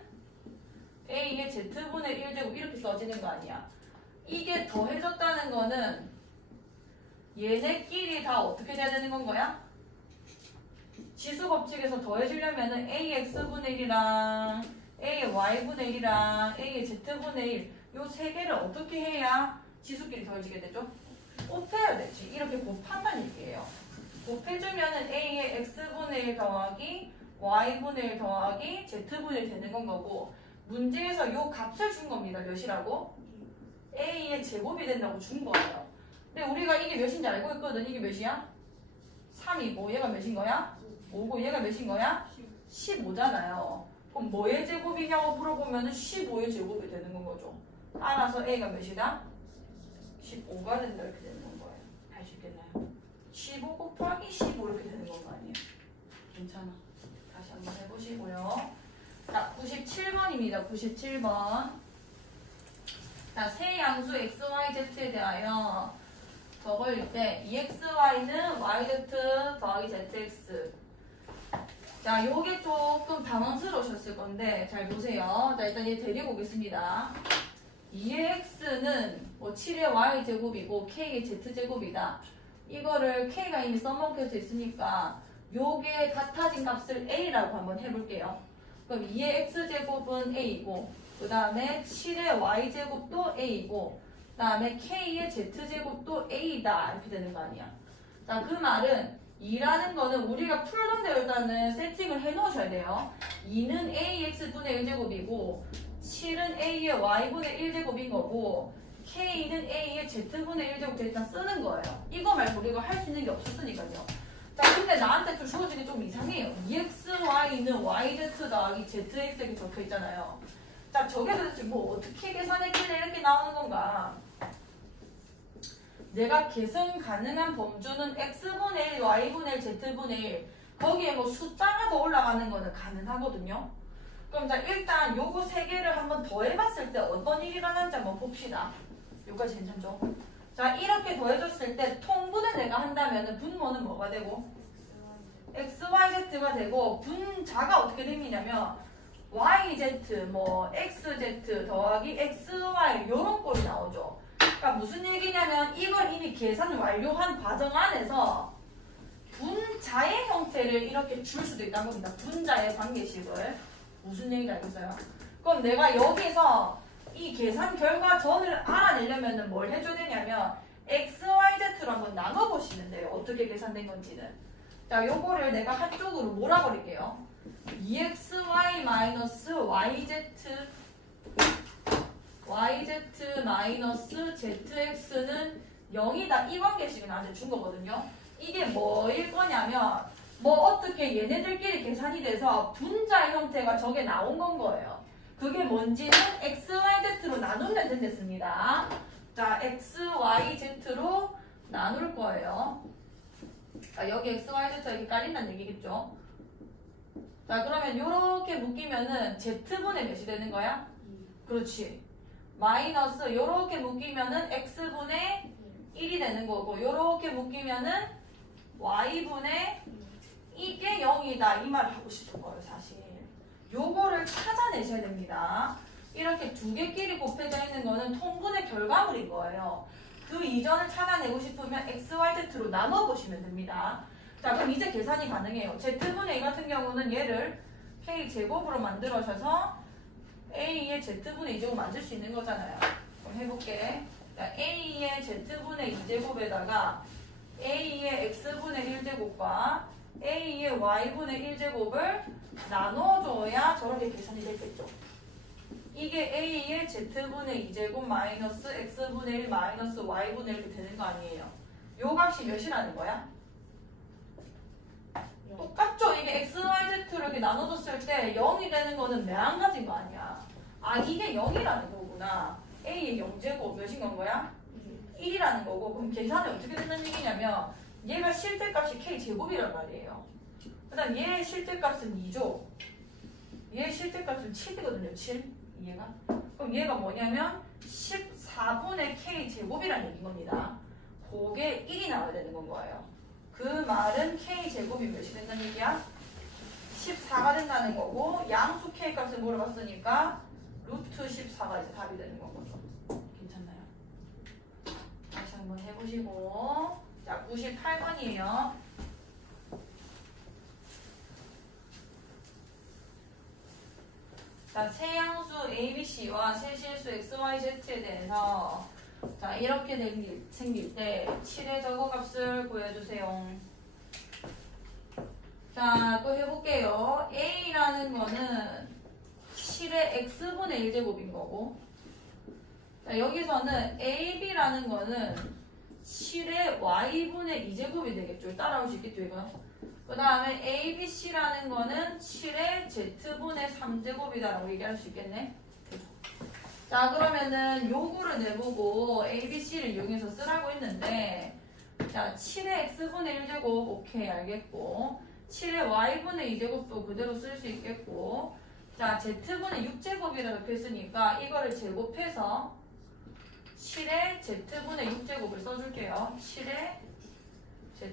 a의 z분의 1제곱 이렇게 써지는 거 아니야. 이게 더해졌다는 거는 얘네끼리 다 어떻게 돼야 되는 건 거야? 지수 법칙에서 더해지려면은 a의 x분의 1이랑 a의 y분의 1이랑 a의 z분의 1 요 세 개를 어떻게 해야 지수끼리 더해지게 되죠? 곱해야 되지. 이렇게 곱한다는 얘기예요. 곱해주면은 a의 x분의 1 더하기 y분의 1 더하기 z분의 1 되는 건 거고, 문제에서 요 값을 준 겁니다. 몇이라고? a의 제곱이 된다고 준 거예요. 근데 우리가 이게 몇인지 알고 있거든. 이게 몇이야? 3이고 얘가 몇인 거야? 5고 얘가 몇인 거야? 15잖아요. 그럼 뭐의 제곱이냐고 물어보면 15의 제곱이 되는 건 거죠. 따라서 a가 몇이다? 15가 된다 이렇게 되는 건 거예요. 할 수 있겠나요? 15 곱하기 15 이렇게 되는 건 아니에요. 괜찮아. 다시 한번 해보시고요. 자, 97번입니다. 97번. 자, 세 양수 x, y, z에 대하여 적을 때 2xy는 yz 더하기 zx. 자, 요게 조금 당황스러우셨을 건데 잘 보세요. 자, 일단 얘 데리고 오겠습니다. 2의 x는 뭐 7의 y제곱이고 k의 z제곱이다. 이거를 k가 이미 써먹혀져 있으니까 요게 같아진 값을 a라고 한번 해볼게요. 그럼 2의 x제곱은 a이고, 그 다음에 7의 y제곱도 a이고, 그 다음에 k의 z제곱도 a다 이렇게 되는 거 아니야. 자, 그 말은 2라는 거는 우리가 풀던 대로 일단은 세팅을 해 놓으셔야 돼요. 2는 ax분의 1제곱이고 7은 a의 y분의 1제곱인 거고 k는 a의 z분의 1제곱 일단 쓰는 거예요. 이거 말고 우리가 할 수 있는 게 없었으니까요. 자, 근데 나한테 좀 주어진 게 좀 이상해요. 2xy는 yz 더하기 zx 이렇게 적혀 있잖아요. 자, 저게 도대체 뭐 어떻게 계산했길래 이렇게 나오는 건가? 내가 계산 가능한 범주는 x분의 1, y분의 1, z분의 1 거기에 뭐 숫자가 더 올라가는 거는 가능하거든요. 그럼 자, 일단 요거 세 개를 한번 더해봤을 때 어떤 일이 일어나는지 한번 봅시다. 요까지 괜찮죠? 자, 이렇게 더해줬을 때 통분을 내가 한다면은 분모는 뭐가 되고? xyz가 되고 분자가 어떻게 생기냐면 yz, 뭐 xz 더하기 xy 요런 꼴이 나오죠. 그러니까 무슨 얘기냐면 이걸 이미 계산 완료한 과정 안에서 분자의 형태를 이렇게 줄 수도 있다는 겁니다. 분자의 관계식을. 무슨 얘기인지 알겠어요? 그럼 내가 여기서 이 계산 결과전을 알아내려면 뭘 해줘야 되냐면 xyz로 한번 나눠보시면 돼요. 어떻게 계산된 건지는. 자, 요거를 내가 한쪽으로 몰아버릴게요. 2xy 마이너스 yz 마이너스 zx는 0이다. 이 관계식은 나한테 준 거거든요. 이게 뭐일 거냐면 뭐 어떻게 얘네들끼리 계산이 돼서 분자의 형태가 저게 나온 건 거예요. 그게 뭔지는 xyz로 나누면 된댔습니다. 자, xyz로 나눌 거예요. 자, 여기 x, y, z 이렇게 깔린다는 얘기겠죠. 자, 그러면 이렇게 묶이면은 z분의 몇이 되는 거야? 그렇지. 마이너스 요렇게 묶이면은 x분의 1이 되는 거고 요렇게 묶이면은 y분의 이게 0이다 이 말을 하고 싶은 거예요 사실. 요거를 찾아내셔야 됩니다. 이렇게 두 개끼리 곱해져 있는 거는 통분의 결과물인 거예요. 그 이전을 찾아내고 싶으면 x, y, z로 나눠보시면 됩니다. 자, 그럼 이제 계산이 가능해요. z분의 2 같은 경우는 얘를 k제곱으로 만들어셔서 a의 z분의 2제곱 만들 수 있는 거잖아요. 그럼 해볼게. 자, a의 z분의 2제곱에다가 a의 x분의 1제곱과 a의 y분의 1제곱을 나눠줘야 저렇게 계산이 되겠죠. 이게 a의 z분의 2제곱 마이너스 x분의 1 마이너스 y분의 1 이렇게 되는 거 아니에요. 요 값이 몇이라는 거야? 똑같죠? 이게 x, y, z로 이렇게 나눠줬을 때 0이 되는 거는 매한가지인 거 아니야. 아, 이게 0이라는 거구나. a의 0제곱 몇인 건 거야? 1이라는 거고. 그럼 계산이 어떻게 된다는 얘기냐면 얘가 실제값이 k제곱이란 말이에요. 그 다음 얘의 실제값은 2죠. 얘의 실제값은 7이거든요. 7. 이해가? 그럼 얘가 뭐냐면 14분의 k제곱이라는 얘기인 겁니다. 그게 1이 나와야 되는 건 거예요. 그 말은 k제곱이 몇이 된다는 얘기야? 14가 된다는 거고 양수 k값을 물어봤으니까 루트 14가 이제 답이 되는 거죠. 괜찮나요? 다시 한번 해보시고 자 98번이에요. 자, 세양수 ABC와 세실수 XYZ에 대해서 자 이렇게 생길 때 7의 저거값을 구해주세요. 자, 또 해볼게요. A라는 거는 7의 X분의 1제곱인 거고 자, 여기서는 AB라는 거는 7의 Y분의 2제곱이 되겠죠. 따라올 수 있겠죠, 이거? 그 다음에 ABC라는 거는 7의 Z분의 3제곱이다라고 얘기할 수 있겠네. 자, 그러면은 요거를 내보고 ABC를 이용해서 쓰라고 했는데 자, 7의 X분의 1제곱 오케이 알겠고 7의 Y분의 2제곱도 그대로 쓸 수 있겠고 자, Z분의 6제곱이라 적혀 있으니까 이거를 제곱해서 7의 Z분의 6제곱을 써줄게요. 7의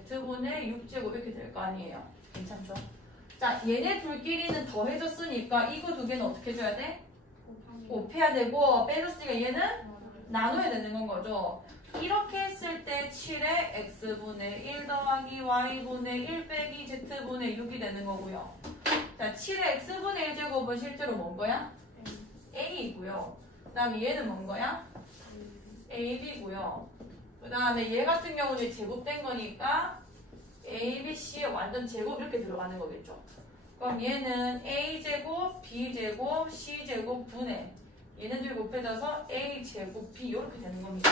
Z분의 6제곱 이렇게 될 거 아니에요. 괜찮죠? 자, 얘네 둘끼리는 더해졌으니까 이거 두 개는 어떻게 해줘야 돼? 곱해야 되고 빼줬으니까 얘는 나눠야 되는 건 거죠. 이렇게 했을 때 7의 X분의 1 더하기 Y분의 1 빼기 Z분의 6이 되는 거고요. 자, 7의 X분의 1제곱은 실제로 뭔 거야? A이고요. 그 다음에 얘는 뭔 거야? AB고요. 그 다음에 얘 같은 경우는 제곱된 거니까 A, B, C에 완전 제곱 이렇게 들어가는 거겠죠. 그럼 얘는 A제곱, B제곱, C제곱 분의 얘네들 곱해져서 A제곱, B 이렇게 되는 겁니다.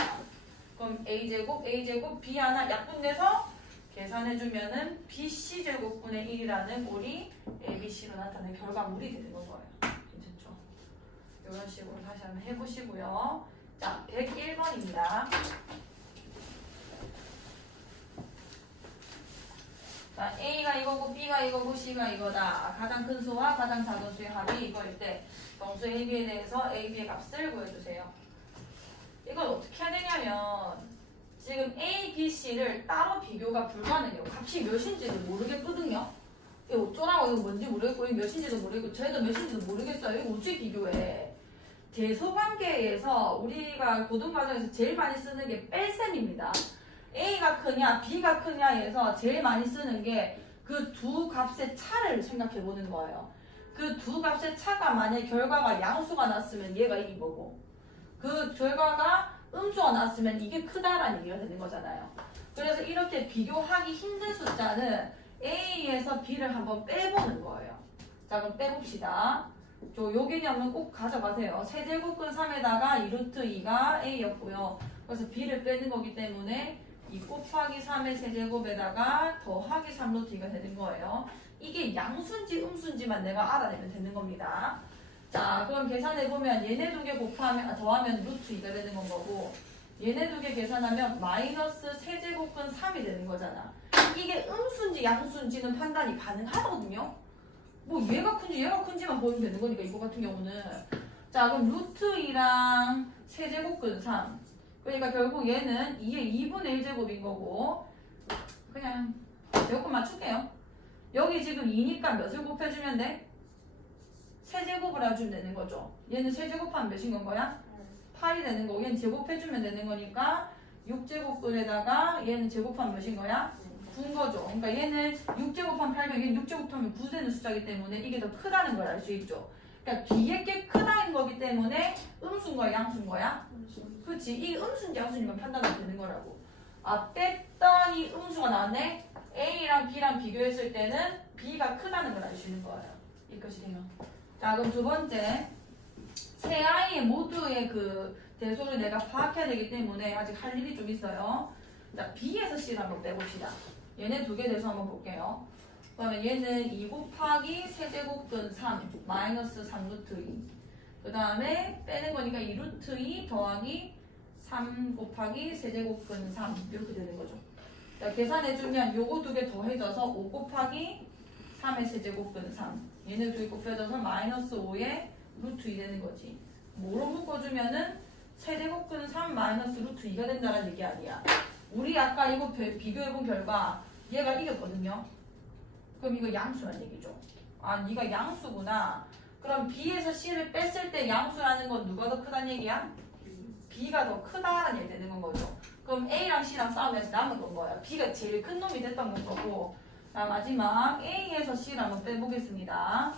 그럼 A제곱, A제곱, B 하나 약분돼서 계산해주면은 BC제곱분의 1이라는 꼴이 ABC로 나타나는 결과물이 되는 거예요. 괜찮죠? 이런 식으로 다시 한번 해보시고요. 자, 101번입니다. 자, A가 이거고 B가 이거고 C가 이거다. 가장 큰 수와 가장 작은 수의 합이 이거일 때 정수 AB에 대해서 AB의 값을 구해주세요. 이건 어떻게 해야 되냐면 지금 A, B, C를 따로 비교가 불가능해요. 값이 몇인지도 모르겠거든요. 이거 어쩌라고 이거 뭔지 모르겠고 이거 몇인지도 모르겠고 저희도 몇인지도 모르겠어요. 이거 어떻게 비교해. 대소관계에서 우리가 고등과정에서 제일 많이 쓰는 게 뺄셈입니다. A가 크냐 B가 크냐에서 제일 많이 쓰는 게 그 두 값의 차를 생각해 보는 거예요. 그 두 값의 차가 만약 결과가 양수가 났으면 얘가 이긴 거고 그 결과가 음수가 났으면 이게 크다라는 얘기가 되는 거잖아요. 그래서 이렇게 비교하기 힘든 숫자는 A에서 B를 한번 빼보는 거예요. 자, 그럼 빼봅시다. 요 개념은 꼭 가져가세요. 세제곱근 3에다가 2루트 2가 A였고요. 그래서 B를 빼는 거기 때문에 2 곱하기 3의 세제곱에다가 더하기 3루트 2가 되는 거예요. 이게 양수인지 음수인지만 내가 알아내면 되는 겁니다. 자, 그럼 계산해보면 얘네 두 개 곱하면 더하면 루트 2가 되는 건 거고 얘네 두 개 계산하면 마이너스 세제곱근 3이 되는 거잖아. 이게 음수인지 양수인지는 판단이 가능하거든요. 뭐 얘가 큰지만 보면 되는 거니까 이거 같은 경우는. 자 그럼 루트 2랑 세제곱근 3. 그러니까 결국 얘는 2의 2분의 1제곱인 거고 그냥 제곱근 맞출게요. 여기 지금 2니까 몇을 곱해주면 돼? 세제곱을 해주면 되는 거죠. 얘는 세제곱하면 몇인 건 거야? 8이 되는 거고 얘는 제곱해주면 되는 거니까 6제곱근에다가 얘는 제곱하면 몇인 거야? 9인 거죠. 그러니까 얘는 6제곱하면 8면 얘는 6제곱하면 9 되는 숫자이기 때문에 이게 더 크다는 걸 알 수 있죠. 그러니까 뒤에 게 크다는 거기 때문에 음수인 거야 양수인 거야? 그렇지. 이게 음수인지 양수인지만 판단하면 되는 거라고. 아 뺐더니 음수가 나왔네. A랑 B랑 비교했을 때는 B가 크다는 걸 알 수 있는 거예요. 이것이 되면. 자 그럼 두 번째. 세 아이의 모두의 그 대소를 내가 파악해야 되기 때문에 아직 할 일이 좀 있어요. 자 B에서 C를 한번 빼봅시다. 얘네 두 개 대소 한번 볼게요. 그러면 얘는 2 곱하기 세제곱근 3 마이너스 3루트 2. 그 다음에 빼는 거니까 2루트 2 더하기 3 곱하기 세제곱근 3 이렇게 되는 거죠. 자, 계산해주면 요거 두 개 더해져서 5 곱하기 3의 세제곱근 3. 얘네 두 개 곱해져서 마이너스 5의 루트 2 되는 거지. 뭐로 묶어주면은 세제곱근 3 마이너스 루트 2가 된다는 얘기 아니야. 우리 아까 이거 비교해본 결과 얘가 이겼거든요. 그럼 이거 양수란 얘기죠. 아, 네가 양수구나. 그럼 B에서 C를 뺐을 때 양수라는 건 누가 더 크다는 얘기야? B가 더 크다라는 얘기 되는 건 거죠. 그럼 A랑 C랑 싸우면서 남은 건 거야. B가 제일 큰 놈이 됐던 건 거고. 자, 마지막 A에서 C를 한번 빼보겠습니다.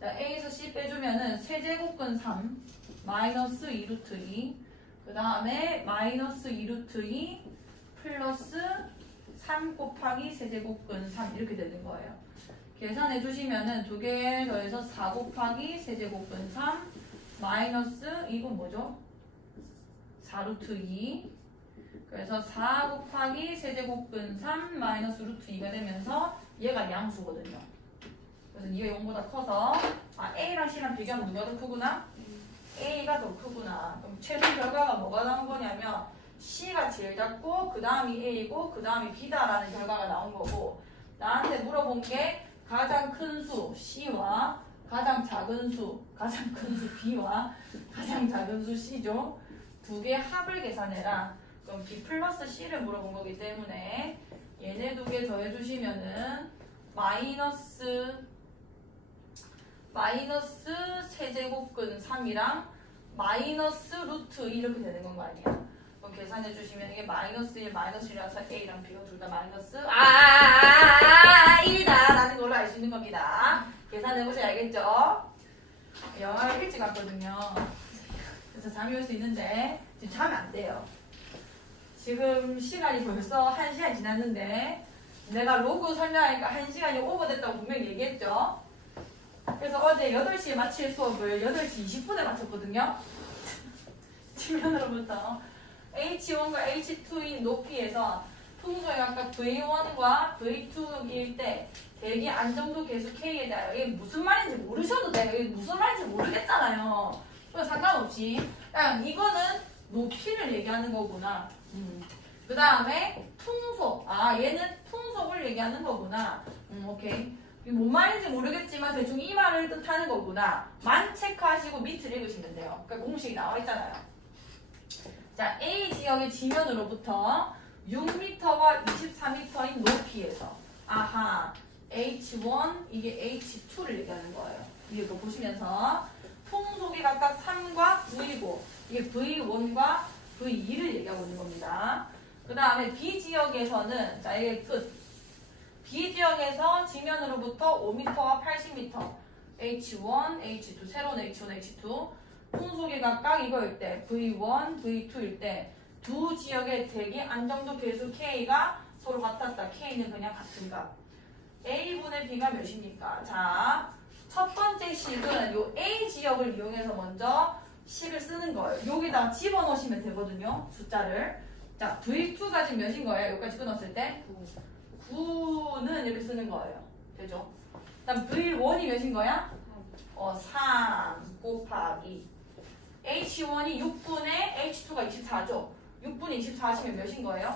자, A에서 C 빼주면은 세제곱근 3 마이너스 2루트 2. 그 다음에 마이너스 2루트 2 플러스 3 곱하기 세제곱근 3 이렇게 되는 거예요. 계산해 주시면은 두 개 더해서 4 곱하기 세제곱근 3 마이너스 이건 뭐죠? 4루트 2. 그래서 4 곱하기 세제곱근 3 마이너스 루트 2가 되면서 얘가 양수거든요. 그래서 얘가 0보다 커서 아 A랑 C랑 비교하면 누가 더 크구나? A가 더 크구나. 그럼 최종 결과가 뭐가 나온 거냐면 C가 제일 작고 그 다음이 A고 그 다음이 B다라는 결과가 나온 거고 나한테 물어본 게 가장 큰 수 C와 가장 작은 수 큰 수 B와 가장 작은 수 C죠. 두 개 합을 계산해라. 그럼 B 플러스 C를 물어본 거기 때문에 얘네 두 개 더해주시면은 마이너스 세제곱근 3이랑 마이너스 루트 2 이렇게 되는 건 거 아니야. 그럼 계산해 주시면 이게 마이너스 1, 마이너스 1이라서 A랑 B가 둘 다 마이너스 1이다 라는 걸로 알 수 있는 겁니다. 계산해 보세요. 알겠죠? 영화를 일찍 왔거든요. 그래서 잠이 올 수 있는데 지금 자면 안 돼요. 지금 시간이 벌써 1시간 지났는데 내가 로그 설명하니까 1시간이 오버됐다고 분명히 얘기했죠. 그래서 어제 8시에 마칠 수업을 8시 20분에 마쳤거든요. 뒷면으로부터 H1과 H2인 높이에서 풍소에 각각 V1과 V2일 때 대기 안정도 계수 K에 대하여 이게 무슨 말인지 모르셔도 돼요. 이게 무슨 말인지 모르겠잖아요. 그래서 상관없이 그냥 이거는 높이를 얘기하는 거구나. 그 다음에 풍속. 아 얘는 풍속을 얘기하는 거구나. 오케이. 뭔 말인지 모르겠지만 대충 이 말을 뜻하는 거구나. 만 체크하시고 밑을 읽으시면 돼요. 그러니까 공식이 나와 있잖아요. 자, A 지역의 지면으로부터 6m와 24m인 높이에서 아하 H1 이게 H2를 얘기하는 거예요. 이게 또 보시면서 풍속이 각각 3과 9이고 이게 V1과 V2를 얘기하고 있는 겁니다. 그 다음에 B 지역에서는 자 이게 끝. B 지역에서 지면으로부터 5m와 80m H1, H2 새로운 H1, H2 풍속이 각각 이거일 때 V1, V2일 때 두 지역의 대기 안정도 계수 K가 서로 같았다. K는 그냥 같은 값. A분의 B가 몇입니까? 자, 첫 번째 식은 요 A 지역을 이용해서 먼저 식을 쓰는 거예요. 여기다 집어넣으시면 되거든요. 숫자를. 자, V2가 지금 몇인 거예요? 여기까지 끊었을 때? 9는 이렇게 쓰는 거예요. 되죠? 그다음 V1이 몇인 거야? 3 곱하기 H1이 6분의 H2가 24죠? 6분의 24 하시면 몇인 거예요?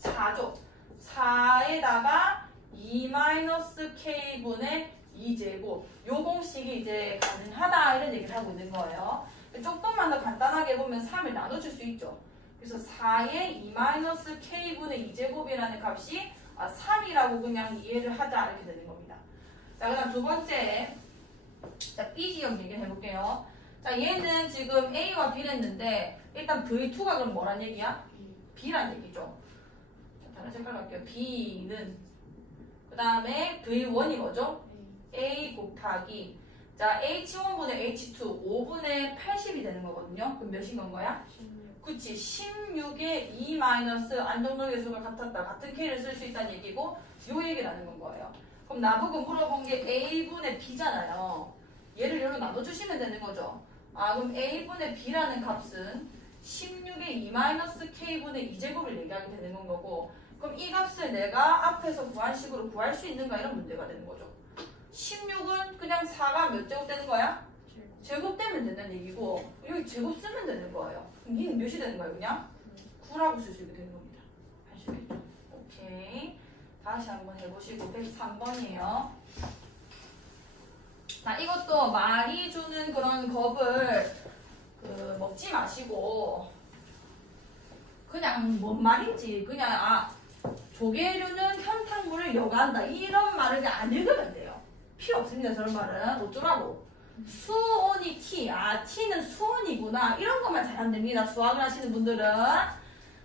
4죠. 4에다가 2-k분의 2제곱. 요 공식이 이제 가능하다 이런 얘기를 하고 있는 거예요. 조금만 더 간단하게 보면 3을 나눠줄 수 있죠. 그래서 4의 2-k분의 2제곱이라는 값이 3이라고 그냥 이해를 하자 이렇게 되는 겁니다. 자, 그 다음 두 번째. 자, B 지역 얘기를 해볼게요. 자, 얘는 지금 A와 B를 했는데 일단 V2가 그럼 뭐란 얘기야? B란 얘기죠. 자, 다른 색깔로 할게요. B는 그 다음에 V1이 뭐죠? A 곱하기 자 H1분의 H2 5분의 80이 되는 거거든요. 그럼 몇인 건 거야? 16. 그치. 16에 2 마이너스 안정적의 수가 같았다. 같은 K를 쓸 수 있다는 얘기고 요 얘기를 하는 건 거예요. 그럼 나보고 물어본 게 A분의 B잖아요. 얘를 여기로 나눠주시면 되는 거죠. 그럼 A분의 B라는 값은 16에 2 마이너스 K분의 2제곱을 얘기하게 되는 건 거고 그럼 이 값을 내가 앞에서 구한 식으로 구할 수 있는가 이런 문제가 되는 거죠. 16은 그냥 4가 몇 제곱 되는 거야? 제곱 되면 된다는 얘기고 여기 제곱 쓰면 되는 거예요. 그럼 얘는 몇이 되는 거예요? 그냥 9라고 쓸 수 있게 되는 겁니다. 아시겠죠? 오케이. 다시 한번 해보시고 103번이에요. 자, 이것도 말이 주는 그런 겁을 먹지 마시고 그냥 뭔 말인지 그냥 조개류는 현탕물을 여간다 이런 말을 안 읽으면 돼요. 필요 없습니다. 저런 말은. 어쩌라고? 수온이 T. T는 수온이구나. 이런 것만 잘하면 됩니다. 수학을 하시는 분들은.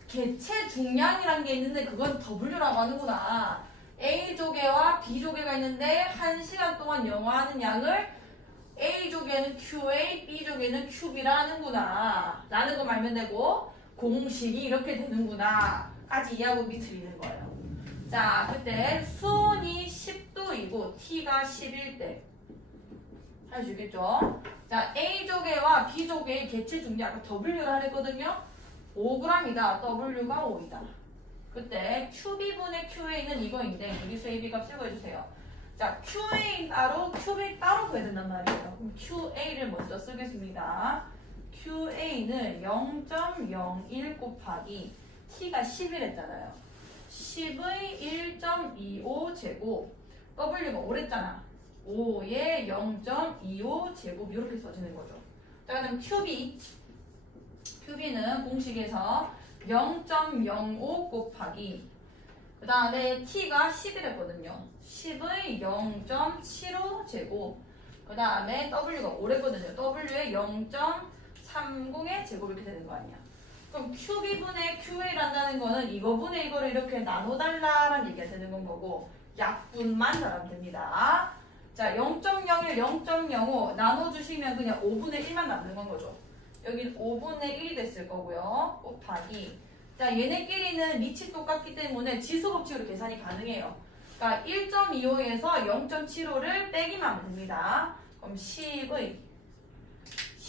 개체 중량이란 게 있는데 그건 W라고 하는구나. A조개와 B조개가 있는데 1시간 동안 영화하는 양을 A조개는 QA, B조개는 QB라 하는구나. 라는 거 말면 되고 공식이 이렇게 되는구나. 까지 이해하고 밑으리는 거예요. 자, 그때 수온이 10도이고 T가 11대. 해주겠죠? 자, A조개와 B조개의 개체 중량, 아까 W를 했거든요? 5g이다. W가 5이다. 그때 QB분의 QA는 이거인데, 여기서 AB 값 쓰고해주세요. 자, QA 따로, QB 따로 구해야 된단 말이에요. 그럼 QA를 먼저 쓰겠습니다. QA는 0.01 곱하기 T가 11 했잖아요. 10의 1.25 제곱 W가 5랬잖아. 5의 0.25 제곱 이렇게 써지는 거죠. 자, 그다음 QB는 공식에서 0.05 곱하기 그 다음에 T가 11 했거든요. 10의 0.75 제곱 그 다음에 W가 5랬거든요. W의 0.30의 제곱 이렇게 되는 거 아니야. 그럼 QB분의 QA란다는 거는 이거분의 이거를 이렇게 나눠달라라는 얘기가 되는 건 거고 약분만 잘하면 됩니다. 자, 0.01, 0.05 나눠주시면 그냥 5분의 1만 남는 건 거죠. 여기 5분의 1이 됐을 거고요. 곱하기 자, 얘네끼리는 밑이 똑같기 때문에 지수법칙으로 계산이 가능해요. 그러니까 1.25에서 0.75를 빼기만 하면 됩니다. 그럼 10의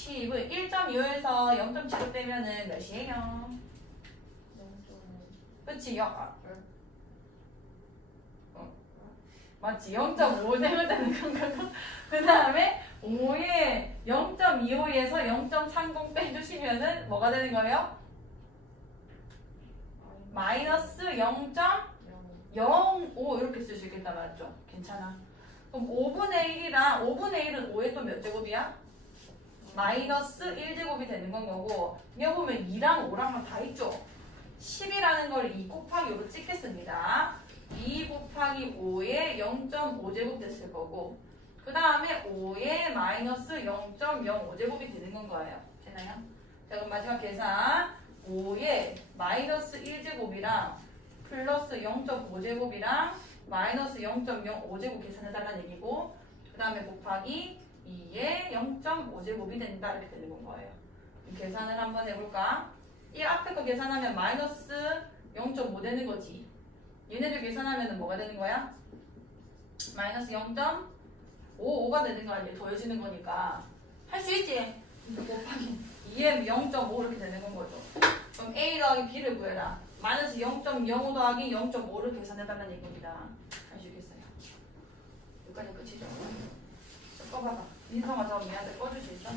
1.25에서 0.75 빼면은 몇이에요? 그치? 맞지? 0.5 되면 되는 건가요? 그 다음에 5에 0.25에서 0.30 빼주시면은 뭐가 되는 거예요? 마이너스 0.05 이렇게 쓸 수 있겠다 맞죠? 괜찮아. 그럼 5분의 1이랑 5분의 1은 5에 또 몇 제곱이야? 마이너스 1제곱이 되는 건 거고 여기 보면 2랑 5랑 다 있죠? 10이라는 걸 2 곱하기 5로 찍겠습니다. 2 곱하기 5에 0.5제곱 됐을 거고 그 다음에 5에 마이너스 0.05제곱이 되는 건 거예요. 되나요? 자, 그럼 마지막 계산 5에 마이너스 1제곱이랑 플러스 0.5제곱이랑 마이너스 0.05제곱 계산해달라는 얘기고 그 다음에 곱하기 2에 0.5제곱이 된다 이렇게 되는 건 거예요. 계산을 한번 해볼까? 이 앞에 거 계산하면 마이너스 0.5 되는 거지. 얘네들 계산하면 뭐가 되는 거야? 마이너스 0.55가 되는 거 아니야? 더해지는 거니까 할 수 있지? 곱하기 2에 0.5 이렇게 되는 건 거죠. 그럼 A 더하기 B를 구해라. 마이너스 0.05 더하기 0.5를 계산해달라는 얘기입니다. 할 수 있겠어요? 여기까지 끝이죠? 꺼봐봐. 민성아 저 미안해 꺼줄 수 있어?